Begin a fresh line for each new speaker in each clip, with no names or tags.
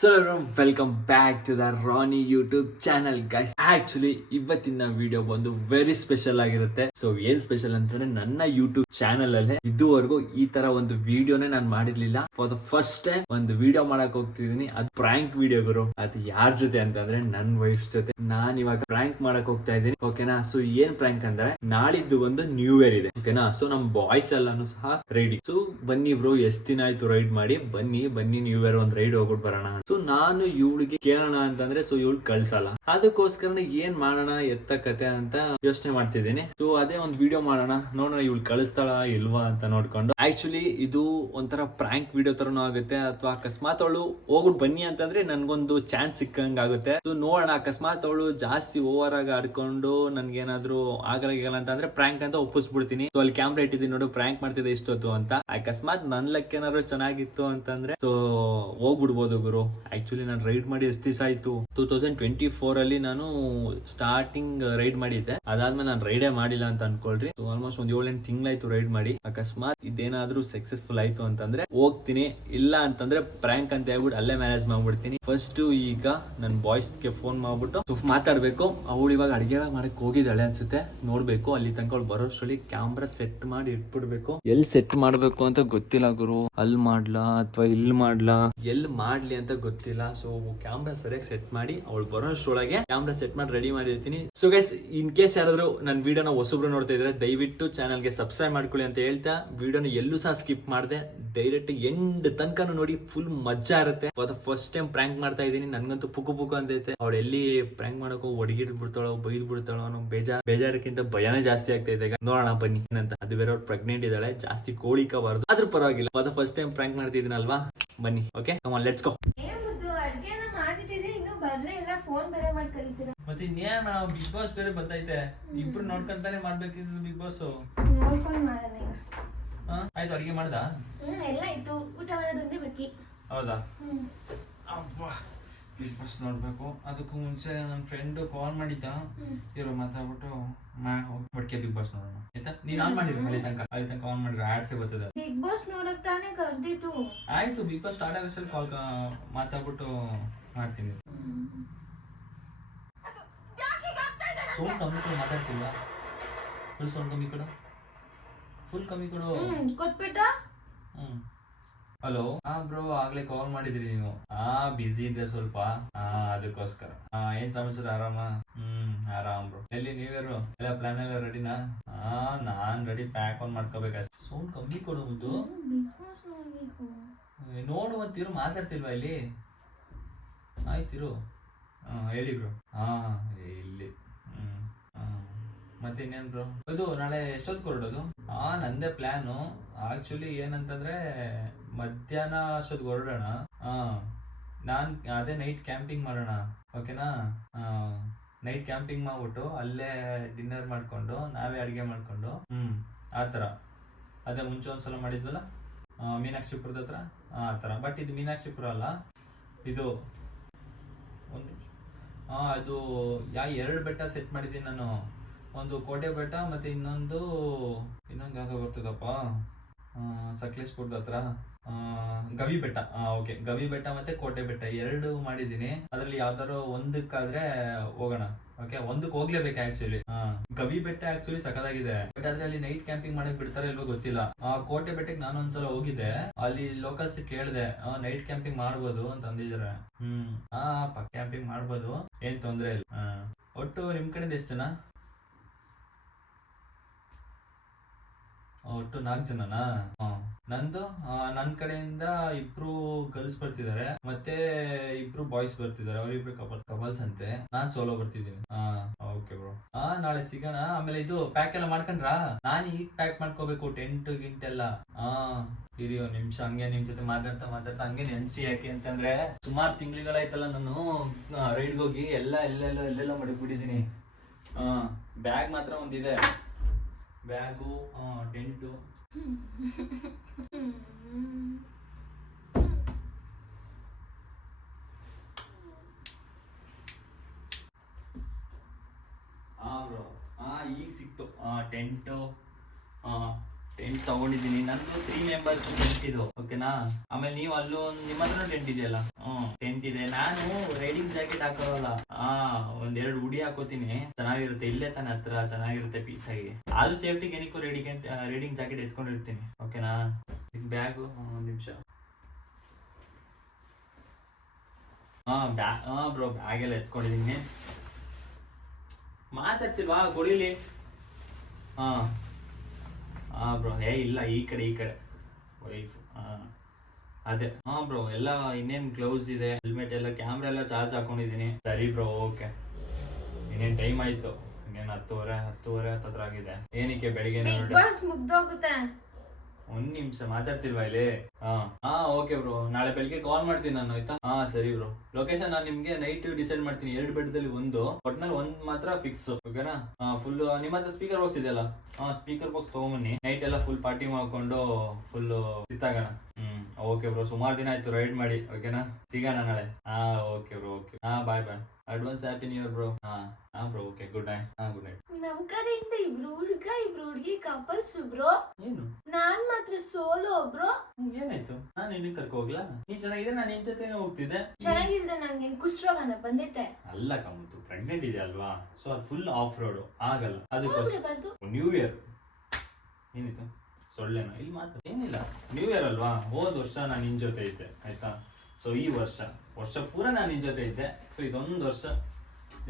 So welcome back to the Rani YouTube channel guys actually ಇವತ್ತಿನ video ಬಂದು very special ಆಗಿರುತ್ತೆ. So ಏನ್ special ಅಂತಂದ್ರೆ ನನ್ನ ಯೂಟ್ಯೂಬ್ ಚಾನಲ್ ಅಲ್ಲೇ ಇದುವರೆಗೂ ಈ ತರ ಒಂದು ವಿಡಿಯೋನೇ ನಾನು ಮಾಡಿರ್ಲಿಲ್ಲ. ಫಾರ್ ದ ಫಸ್ಟ್ ಟೈಮ್ ಒಂದು ವಿಡಿಯೋ ಮಾಡಕ್ ಹೋಗ್ತಿದೀನಿ ಅದು ಪ್ರಾಂಕ್ ವಿಡಿಯೋ ಗುರು. ಅದು ಯಾರ ಜೊತೆ ಅಂತಂದ್ರೆ ನನ್ನ ವೈಫ್ ಜೊತೆ. ನಾನ್ ಇವಾಗ ಪ್ರಾಂಕ್ ಮಾಡಕ್ ಹೋಗ್ತಾ ಇದ್ದೀನಿ. ಓಕೆನಾ ಸೊ ಏನ್ ಪ್ರಾಂಕ್ ಅಂದ್ರೆ ನಾಳಿದ್ದು ಒಂದು ನ್ಯೂ ಇಯರ್ ಇದೆ. ಓಕೆನಾ ಸೊ ನಮ್ ಬಾಯ್ಸ್ ಎಲ್ಲಾನು ಸಹ ರೆಡಿ ಸೊ ಬನ್ನಿ ಬ್ರೋ ಎಷ್ಟ್ ದಿನ ಆಯ್ತು ರೈಡ್ ಮಾಡಿ? ಬನ್ನಿ ಬನ್ನಿ ನ್ಯೂ ಇಯರ್ ಒಂದ್ ರೈಡ್ ಹೋಗ್ಬಿಟ್ಟು ಬರೋಣ ಸೊ ನಾನು ಇವಳಿಗೆ ಕೇಳೋಣ ಅಂತಂದ್ರೆ ಸೊ ಇವಳು ಕಳ್ಸಲ್ಲ. ಅದಕ್ಕೋಸ್ಕರ ಏನ್ ಮಾಡೋಣ ಎತ್ತ ಕತೆ ಅಂತ ಯೋಚನೆ ಮಾಡ್ತಿದ್ದೀನಿ. ಸೊ ಅದೇ ಒಂದ್ ವಿಡಿಯೋ ಮಾಡೋಣ. ನೋಡೋಣ ಇವಳು ಕಳಿಸ್ತಾಳ, ಇಲ್ವಾ ಅಂತ ನೋಡ್ಕೊಂಡು. ಆಕ್ಚುಲಿ ಇದು ಒಂಥರ ಪ್ರಾಂಕ್ ವಿಡಿಯೋ ಥರನೂ ಆಗುತ್ತೆ. ಅಥವಾ ಅಕಸ್ಮಾತ್ ಅವಳು ಹೋಗ್ಬಿಟ್ಟು ಬನ್ನಿ ಅಂತಂದ್ರೆ ನನಗೊಂದು ಚಾನ್ಸ್ ಸಿಕ್ಕಂಗಾಗುತ್ತೆ ಸೊ ನೋಡೋಣ, ಅಕಸ್ಮಾತ್ ಅವಳು ಜಾಸ್ತಿ ಓವರ್ ಆಗಿ ಆಡ್ಕೊಂಡು ನನ್ಗೇನಾದ್ರೂ ಆಗಲ್ಲ ಅಂತಂದ್ರೆ ಪ್ರಾಂಕ್ ಅಂತ ಒಪ್ಪಿಸ್ಬಿಡ್ತೀನಿ. ಸೊ ಅಲ್ಲಿ ಕ್ಯಾಮ್ರಾ ಇಟ್ಟಿದ್ದೀನಿ ನೋಡು ಪ್ರಾಂಕ್ ಮಾಡ್ತಿದ್ದೆ ಇಷ್ಟೊತ್ತು ಅಂತ. ಅಕಸ್ಮಾತ್ ನನ್ ಲೆಕ್ಕ ಏನಾದ್ರು ಚೆನ್ನಾಗಿತ್ತು ಅಂತಂದ್ರೆ ಸೊ ಹೋಗ್ಬಿಡ್ಬೋದು ಗುರು. ಆಕ್ಚುಲಿ ನಾನು ರೈಡ್ ಮಾಡಿ ಎಷ್ಟು ದಿವಸ ಆಯ್ತು? ಟೂ ತೌಸಂಡ್ ಟ್ವೆಂಟಿ ಫೋರ್ ಅಲ್ಲಿ ನಾನು ಸ್ಟಾರ್ಟಿಂಗ್ ರೈಡ್ ಮಾಡಿದ್ದೆ. ಅದಾದ್ಮೇಲೆ ನಾನು ರೈಡೇ ಮಾಡಿಲ್ಲ ಅಂತ ಅನ್ಕೊಳ್ರಿ. ಆಲ್ಮೋಸ್ಟ್ ಒಂದ್ ಏಳೆಂಟು ತಿಂಗಳಾಯ್ತು ರೈಡ್ ಮಾಡಿ. ಅಕಸ್ಮಾತ್ ಇದೇನಾದ್ರೂ ಸಕ್ಸಸ್ಫುಲ್ ಆಯ್ತು ಅಂತಂದ್ರೆ ಹೋಗ್ತೀನಿ. ಇಲ್ಲ ಅಂತಂದ್ರೆ ಪ್ರ್ಯಾಂಕ್ ಅಂತ ಹೇಳ್ಬಿಟ್ಟು ಅಲ್ಲೇ ಮ್ಯಾನೇಜ್ ಮಾಡ್ಬಿಡ್ತೀನಿ. ಫಸ್ಟ್ ಈಗ ನನ್ನ ಬಾಯ್ಸ್ಗೆ ಫೋನ್ ಮಾಡ್ಬಿಟ್ಟು ಮಾತಾಡ್ಬೇಕು. ಅವಳು ಇವಾಗ ಅಡಿಗೆ ಮಾಡಕ್ ಹೋಗಿದ್ದಾಳೆ ಅನ್ಸುತ್ತೆ. ನೋಡ್ಬೇಕು ಅಲ್ಲಿ ತನಕ ಅವಳು ಬರೋಷ್ಟ್ರಲ್ಲಿ ಕ್ಯಾಮ್ರಾ ಸೆಟ್ ಮಾಡಿ ಇಟ್ಬಿಡ್ಬೇಕು. ಎಲ್ಲಿ ಸೆಟ್ ಮಾಡ್ಬೇಕು ಅಂತ ಗೊತ್ತಿಲ್ಲ ಗುರು. ಅಲ್ಲಿ ಮಾಡ್ಲಾ ಅಥವಾ ಇಲ್ಲಿ ಮಾಡ್ಲಾ? ಎಲ್ಲಿ ಮಾಡ್ಲಿ ಅಂತ ಗೊತ್ತಿಲ್ಲ. ಸೊ ಕ್ಯಾಮ್ರಾ ಸರಿಯಾಗಿ ಸೆಟ್ ಮಾಡಿ ಅವಳು ಬರೋಷ್ಟ್ರೊಳಗೆ ಕ್ಯಾಮ್ರಾ ಸೆಟ್ ಮಾಡಿ ರೆಡಿ ಮಾಡಿರ್ತೀನಿ. ಸೊ ಗೈಸ್ ಇನ್ ಕೇಸ್ ಯಾರಾದ್ರೂ ನನ್ನ ವಿಡಿಯೋನ ಹೊಸಬ್ರು ನೋಡ್ತಾ ಇದ್ರೆ ದಯವಿಟ್ಟು ಚಾನಲ್ಗೆ ಸಬ್ಸ್ಕ್ರೈಬ್ ಮಾಡ್ಕೊಳ್ಳಿ ಅಂತ ಹೇಳ್ತಾ. ವಿಡಿಯೋನ ಎಲ್ಲೂ ಸಹ ಸ್ಕಿಪ್ ಮಾಡಿದೆ. ಡೈರೆಕ್ಟ್ ಎಂಡ್ ತನಕನೂ ನೋಡಿ ಫುಲ್ ಮಜಾ ಇರುತ್ತೆ. For the first time prank ಮಾಡ್ತಾ ಇದ್ದೀನಿ. ನನ್ಗಂತೂ ಪುಕ್ಕು ಪುಕ್ಕು ಅಂತೈತೆ ಅವಳು ಎಲ್ಲಿ ಪ್ರ್ಯಾಂಕ್ ಮಾಡಕ್ಕೋ ಒಡಗಿಡ್ ಬಿಡ್ತಾಳೋ ಬೈದ್ ಬಿಡ್ತಾಳೋ ಅನ್ನೋ ಬೇಜಾರ್ ಬೇಜಾರಕ್ಕಿಂತ ಭಯನೇ ಜಾಸ್ತಿ ಆಗ್ತಾ ಇದೆ. ಈಗ ನೋಡೋಣ ಬನ್ನಿ ಏನಂತ. ಅದು ಬೇರೆ ಅವ್ರು ಪ್ರೆಗ್ನೆಂಟ್ ಇದ್ದಾಳೆ. ಜಾಸ್ತಿ ಕೋಳಿಕಬಾರ್ದು ಆದ್ರೂ ಪರವಾಗಿಲ್ಲ. For the first time prank ಮಾಡ್ತಿದ್ದೀನಲ್ವಾ? ಬನ್ನಿ ಓಕೆ ಕಮಾನ್ ಲೆಟ್ಸ್ ಗೋ
ಏನ್ ಮುದ್ದು ಅಡ್ಗೆನ ಮಾಡಿಟ್ಟಿದ್ರೆ ಇನ್ನೂ ಬರ್ಲೇ ಇಲ್ಲ. ಫೋನ್ ಬೇರೆ ಮಾಡಿ ಕರೀತೀರಾ?
ಮತ್ತೆ ಇನ್ನೇನ್ ಬಿಗ್ ಬಾಸ್ ಬೇರೆ ಬರ್ತೈತೆ ಇಬ್ರು ನೋಡ್ಕೊಂತಾನೆ ಮಾಡ್ಬೇಕಿದ್ರು ಬಿಗ್ ಬಾಸ್
ನೋಡ್ಕೊಂಡ್
ಆಯ್ತು ಅಡಿಗೆ ಮಾಡ್ದ?
ಎಲ್ಲ ಇತ್ತು ಊಟ ಮಾಡೋದೊಂದೇ ಬಾಕಿ
ಹೌದಾ? ಅಬ್ಬಾ ಬಾಸ್ ನೋಡ್ಬೇಕು. ಅದಕ್ಕೂ ಮುಂಚೆ ನನ್ನ ಫ್ರೆಂಡ್ ಕಾಲ್ ಮಾಡಿದ್ದ. ಇವ್ರು ಮಾತಾಡ್ಬಿಟ್ಟು ಮಾ ಬಿಗ್ ಬಾಸ್ ನೋಡೋಣ. ಆಯ್ತಾ? ನೀನ್ ಆನ್ ಮಾಡಿದ್ರಿ ಅಲ್ಲಿ ತನಕ? ಅಲ್ಲಿ ತನಕ ಆನ್ ಮಾಡಿದ್ರೆ ಆಡ್ಸೇ ಬರ್ತದೆ
ಬಿಗ್ ಬಾಸ್ ನೋಡಕ್ ತಾನೇ ಕರ್ದಿತ್ತು
ಆಯ್ತು ಬಿಗ್ ಬಾಸ್ ಸ್ಟಾರ್ಟ್ ಆಗೋಷ್ಟಲ್ಲಿ ಕಾಲ್ ಮಾತಾಡ್ಬಿಟ್ಟು ಮಾಡ್ತೀನಿ. ಸೋಮ್ ಕಂಪ್ಯೂಟರ್ ಮಾತಾಡ್ತಿಲ್ಲ ಫುಲ್ ಸೌಂಡ್ ಕಮ್ಮಿ ಕೊಡು. ಫುಲ್ ಕಮ್ಮಿ ಕೊಡು.
ಹ್ಮ್ ಕೊಟ್ಬಿಟ್ಟು?
ಹ್ಮ್. ಹಲೋ ಹಾ ಬ್ರೋ ಆಗ್ಲೇ ಕಾಲ್ ಮಾಡಿದ್ರಿ ನೀವು. ಹಾ ಬಿಜಿ ಇದ್ದೆ ಸ್ವಲ್ಪ. ಹಾ ಅದಕ್ಕೋಸ್ಕರ. ಹಾ ಏನ್ ಸಮಸ್ಯೆ ಆರಾಮ? ಹ್ಮ್ ಆರಾಮ್ ಬ್ರೋ ಎಲ್ಲಿ ನೀವ್ಯಾರು ಎಲ್ಲ ಪ್ಲಾನ್ ಎಲ್ಲ ರೆಡಿನಾ ಹಾ ನಾನ್ ರೆಡಿ ಪ್ಯಾಕ್ ಆನ್ ಮಾಡ್ಕೋಬೇಕಷ್ಟೆ ಸೌಂಡ್ ಕಮ್ಮಿ ಕೊಡು ಮುದ್ದು. ನೋಡು ಮತ್ತಿರು ಮಾತಾಡ್ತಿಲ್ವಾ ಇಲ್ಲಿ? ಆಯ್ತಿರು ಹಾ ಹೇಳಿ ಬ್ರೋ ಹಾ ಇಲ್ಲಿ. ಮತ್ತೆ ಇನ್ನೇನ್ ಬ್ರೋ ಅದು ನಾಳೆ ಎಷ್ಟೊತ್ತು ಹೊರಡೋದು ಆ, ನಂದೇ ಪ್ಲಾನ್ ಆಕ್ಚುಲಿ ಏನಂತಂದ್ರೆ, ಮಧ್ಯಾಹ್ನ ಅಷ್ಟೊತ್ತಿಗೆ ಹೊರಡೋಣ. ಹಾ ನಾನ್ ಅದೇ ನೈಟ್ ಕ್ಯಾಂಪಿಂಗ್ ಮಾಡೋಣ. ಓಕೆನಾ ನೈಟ್ ಕ್ಯಾಂಪಿಂಗ್ ಮಾಡ್ಬಿಟ್ಟು ಅಲ್ಲೇ ಡಿನ್ನರ್ ಮಾಡ್ಕೊಂಡು, ನಾವೇ ಅಡಿಗೆ ಮಾಡ್ಕೊಂಡು, ಹ್ಮ್, ಆ ಥರ. ಅದೇ ಮುಂಚೆ ಒಂದ್ಸಲ ಮಾಡಿದ್ವಲ್ಲ? ಮೀನಾಕ್ಷಿಪುರದ ಹತ್ರ? ಆ ಥರ. ಬಟ್ ಇದು ಮೀನಾಕ್ಷಿಪುರ ಅಲ್ಲ. ಇದು ಒಂದು ಹಾ ಅದು ಯಾ, ಎರಡು ಬೆಟ್ಟ ಸೆಟ್ ಮಾಡಿದ್ದೀನಿ ನಾನು. ಒಂದು ಕೋಟೆ ಬೆಟ್ಟ ಮತ್ತೆ ಇನ್ನೊಂದು ಇನ್ನೊಂದು ಯಾವ್ದೋ ಬರ್ತದಪ್ಪ? ಆ, ಸಕಲೇಶ್ಪುರದ ಹತ್ರ. ಆ, ಗವಿ ಬೆಟ್ಟ. ಓಕೆ ಗವಿ ಬೆಟ್ಟ ಮತ್ತೆ ಕೋಟೆ ಬೆಟ್ಟ. ಎರಡು ಮಾಡಿದ್ದೀನಿ. ಅದ್ರಲ್ಲಿ ಯಾವ್ದಾರು ಒಂದಕ್ಕಾದ್ರೆ ಹೋಗೋಣ. ಓಕೆ ಒಂದಕ್ಕೆ ಹೋಗ್ಲೇಬೇಕು ಆಕ್ಚುಲಿ ಗವಿ ಬೆಟ್ಟ ಆಕ್ಚುಲಿ ಸಕದಾಗಿದೆ ಬಟ್ ಆದ್ರೆ ಅಲ್ಲಿ ನೈಟ್ ಕ್ಯಾಂಪಿಂಗ್ ಮಾಡಕ್ ಬಿಡ್ತಾರೋ ಇಲ್ವೋ ಗೊತ್ತಿಲ್ಲ. ಆ ಕೋಟೆ ಬೆಟ್ಟಕ್ಕೆ ನಾನು ಒಂದ್ಸಲ ಹೋಗಿದ್ದೆ. ಅಲ್ಲಿ ಲೋಕಲ್ಸ್ ಕೇಳಿದೆ ನೈಟ್ ಕ್ಯಾಂಪಿಂಗ್ ಮಾಡ್ಬೋದು ಅಂತ ಅಂದಿದ್ರೆ ಹ್ಮ್. ಹಾ ಕ್ಯಾಂಪಿಂಗ್ ಮಾಡ್ಬೋದು. ಏನ್ ತೊಂದ್ರೆ ಇಲ್ಲ. ಒಟ್ಟು ನಿಮ್ ಕಡೆಯಿಂದ ಎಷ್ಟು ಜನ? ಒಟ್ಟು ನಾಲ್ಕು ಜನನಾ. ನಂದು ಆ, ನನ್ ಕಡೆಯಿಂದ ಇಬ್ರು ಗರ್ಲ್ಸ್ ಬರ್ತಿದ್ದಾರೆ. ಮತ್ತೆ ಇಬ್ರು ಬಾಯ್ಸ್ ಬರ್ತಿದ್ದಾರೆ. ಅವರಿಬ್ರು ಕಪಲ್ ಕಪಲ್ಸ್ ಅಂತೆ. ನಾನ್ ಸೋಲೋ ಬರ್ತಿದ್ದೀನಿ. ಹಾ ಓಕೆ ಬ್ರೋ. ಹಾ ನಾಳೆ ಸಿಗೋಣ. ಆಮೇಲೆ ಇದು ಪ್ಯಾಕ್ ಎಲ್ಲ ಮಾಡ್ಕೊಂಡ್ರಾ? ನಾನ್ ಈಗ ಪ್ಯಾಕ್ ಮಾಡ್ಕೋಬೇಕು ಟೆಂಟ್ ಗಿಂಟ್ ಎಲ್ಲ ಹಾ ಇರಿ ನಿಮಿಷ ಹಂಗೆ ನಿಮ್ ಜೊತೆ ಮಾತಾಡ್ತಾ ಮಾತಾಡ್ತಾ ಹಂಗೆ ನೆನ್ಸಿ ಯಾಕೆ ಅಂತಂದ್ರೆ ಸುಮಾರು ತಿಂಗಳಿಗಳಾಯ್ತಲ್ಲ ನಾನು ರೈಡ್ಗೆ ಹೋಗಿ ಎಲ್ಲ ಎಲ್ಲೆಲ್ಲೋ ಎಲ್ಲೆಲ್ಲೋ ಮಡಗ್ಬಿಟ್ಟಿದ್ದೀನಿ ಹಾ ಬ್ಯಾಗ್ ಮಾತ್ರ ಒಂದಿದೆ. ಬ್ಯಾಗು ಟೆಂಟು ಬ್ರೋ ಈಗ ಸಿಕ್ತು. ಟೆಂಟು ಟೆಂಟ್ ತಗೊಂಡಿದ್ದೀನಿ. ನಂದು ತ್ರೀ ಮೆಂಬರ್ಸ್ ಟೆಂಟ್ ಇದು. ಓಕೆನಾ ಆಮೇಲೆ ನೀವು ಅಲ್ಲೂ ನಿಮ್ಮ ಹತ್ರ ಟೆಂಟ್ ಇದೆಯಲ್ಲ? ಟೆಂಟ್ ಇದೆ. ನಾನು ರೈಡಿಂಗ್ ಜಾಕೆಟ್ ಹಾಕೋಲ್ಲ ಹಾ ಒಂದೆರಡು ಉಡಿ ಹಾಕೋತೀನಿ. ಚೆನ್ನಾಗಿರುತ್ತೆ. ಇಲ್ಲೇ ತಾನೆ ಹತ್ರ. ಚೆನ್ನಾಗಿರುತ್ತೆ ಪೀಸ್ ಆಗಿ. ಆದ್ರೂ ಸೇಫ್ಟಿಗೆ ಏನಕ್ಕೂ ರೈಡಿಂಗ್ ರೈಡಿಂಗ್ ಜಾಕೆಟ್ ಎತ್ಕೊಂಡಿರ್ತೀನಿ. ಓಕೆನಾ ಬ್ಯಾಗು ಒಂದ್ ನಿಮಿಷ. ಹಾ, ಬ್ಯಾ, ಹಾ ಬ್ರೋ ಬ್ಯಾಗ್ ಎಲ್ಲ ಎತ್ಕೊಂಡಿದ್ದೀನಿ ಮಾತಾಡ್ತಿಲ್ವಾ? ಕೊಡಿಲಿ. ಹಾ. ಹಾ ಬ್ರೋ ಏ, ಇಲ್ಲ, ಈ ಕಡೆ ಈ ಕಡೆ. ವೈಫ್ ಹಾ. ಅದೇ. ಹಾ ಬ್ರೋ ಎಲ್ಲ ಇನ್ನೇನ್ ಗ್ಲೌಸ್ ಇದೆ ಹೆಲ್ಮೆಟ್ ಎಲ್ಲ ಕ್ಯಾಮ್ರಾ ಎಲ್ಲ ಚಾರ್ಜ್ ಹಾಕೊಂಡಿದೀನಿ. ಸರಿ ಬ್ರೋ ಓಕೆ ಇನ್ನೇನ್ ಟೈಮ್ ಆಯ್ತು? ಇನ್ನೇನ್ ಹತ್ತುವರೆ ಹತ್ತುವರೆ ಹತ್ತತ್ರ ಆಗಿದೆ. ಏನಕ್ಕೆ ಬೆಳಿಗ್ಗೆ
ಬಾಸ್ ಮುಗ್ದೋಗುತ್ತೆ.
ಒಂದ್ ನಿಮಿಷ ಮಾತಾಡ್ತಿಲ್ವಾ ಇಲ್ಲಿ? ಹಾ. ಹಾ ಓಕೆ ಬ್ರೋ ನಾಳೆ ಬೆಳಿಗ್ಗೆ ಕಾಲ್ ಮಾಡ್ತೀನಿ ನಾನು ಆಯ್ತಾ? ಹಾ ಸರಿ ಬ್ರೋ ಲೊಕೇಶನ್ ನಾನು ನಿಮ್ಗೆ ನೈಟ್ ಡಿಸೈಡ್ ಮಾಡ್ತೀನಿ. ಎರಡು ಬೆಡ್ದಲ್ಲಿ ಒಂದು. ಒಟ್ನಲ್ಲಿ ಒಂದ್ ಮಾತ್ರ ಫಿಕ್ಸ್ ಓಕೆನಾ ಫುಲ್ ನಿಮ್ಮ ಹತ್ರ ಸ್ಪೀಕರ್ ಬಾಕ್ಸ್ ಇದೆಯಲ್ಲ? ಹಾ ಸ್ಪೀಕರ್ ಬಾಕ್ಸ್ ತಗೊಂಬನ್ನಿ. ನೈಟ್ ಎಲ್ಲ ಫುಲ್ ಪಾರ್ಟಿ ಮಾಡ್ಕೊಂಡು ಫುಲ್ ಸಿತ್ತಾಗೋಣ ಹ್ಮ್. ಓಕೆ ಬ್ರೋ ಸುಮಾರು ದಿನ ಆಯ್ತು ರೈಡ್ ಮಾಡಿ ಓಕೆನಾ ಸಿಗೋಣ ನಾಳೆ. ಹಾ ಓಕೆ ಬ್ರೋ ಓಕೆ ಹಾ bye bye advance happy new year bro ಹಾ ಹಾ ಬ್ರೋ ಓಕೆ ಗುಡ್ ನೈಟ್ ಹಾ ಗುಡ್ ನೈಟ್
ನಮ್ ಕಡೆಯಿಂದ ಇಬ್ರು ಹುಡುಗ ಇಬ್ರು ಹುಡುಗಿ ಕಪಲ್ಸ್ ಬ್ರೋ
ಏನು?
ನಾನ್ ಮಾತ್ರ ಸೋಲೋ ಬ್ರೋ
ಏನಾಯ್ತು? ನಾನು ನಿನ್ನ ಕರ್ಕೊ ಹೋಗ್ಲಾ? ನೀ ಚೆನ್ನಾಗಿದೆ ನಾನು ನಿನ್ ಜೊತೆ ಹೋಗ್ತಿದ್ದೆ.
ಚೆನ್ನಾಗಿಲ್ದೆ ನಂಗೆ ಕುಷ್ಠರೋಗನ ಬಂದೈತೆ
ಅಲ್ಲ ಕಮ್ಮತ್ತು ಪ್ರೆಗ್ನೆಂಟ್ ಇದೆ ಅಲ್ವಾ? ಸೊ ಅದು ಫುಲ್ ಆಫ್ ರೋಡ್ ಆಗಲ್ಲ.
ಅದಕ್ಕೆ
ನ್ಯೂ ಇಯರ್ ಏನಿತ್ತು ಸೊಳ್ಳೆನ? ಇಲ್ಲಿ ಮಾತ್ರ ಏನಿಲ್ಲ. ನ್ಯೂ ಇಯರ್ ಅಲ್ವಾ ಹೋದ ವರ್ಷ ನಾನು ನಿನ್ ಜೊತೆ ಇದ್ದೆ, ಆಯ್ತಾ? ಸೊ ಈ ವರ್ಷ ವರ್ಷ ಪೂರ ನಾನು ನಿನ್ ಜೊತೆ ಇದ್ದೆ. ಸೊ ಇದೊಂದು ವರ್ಷ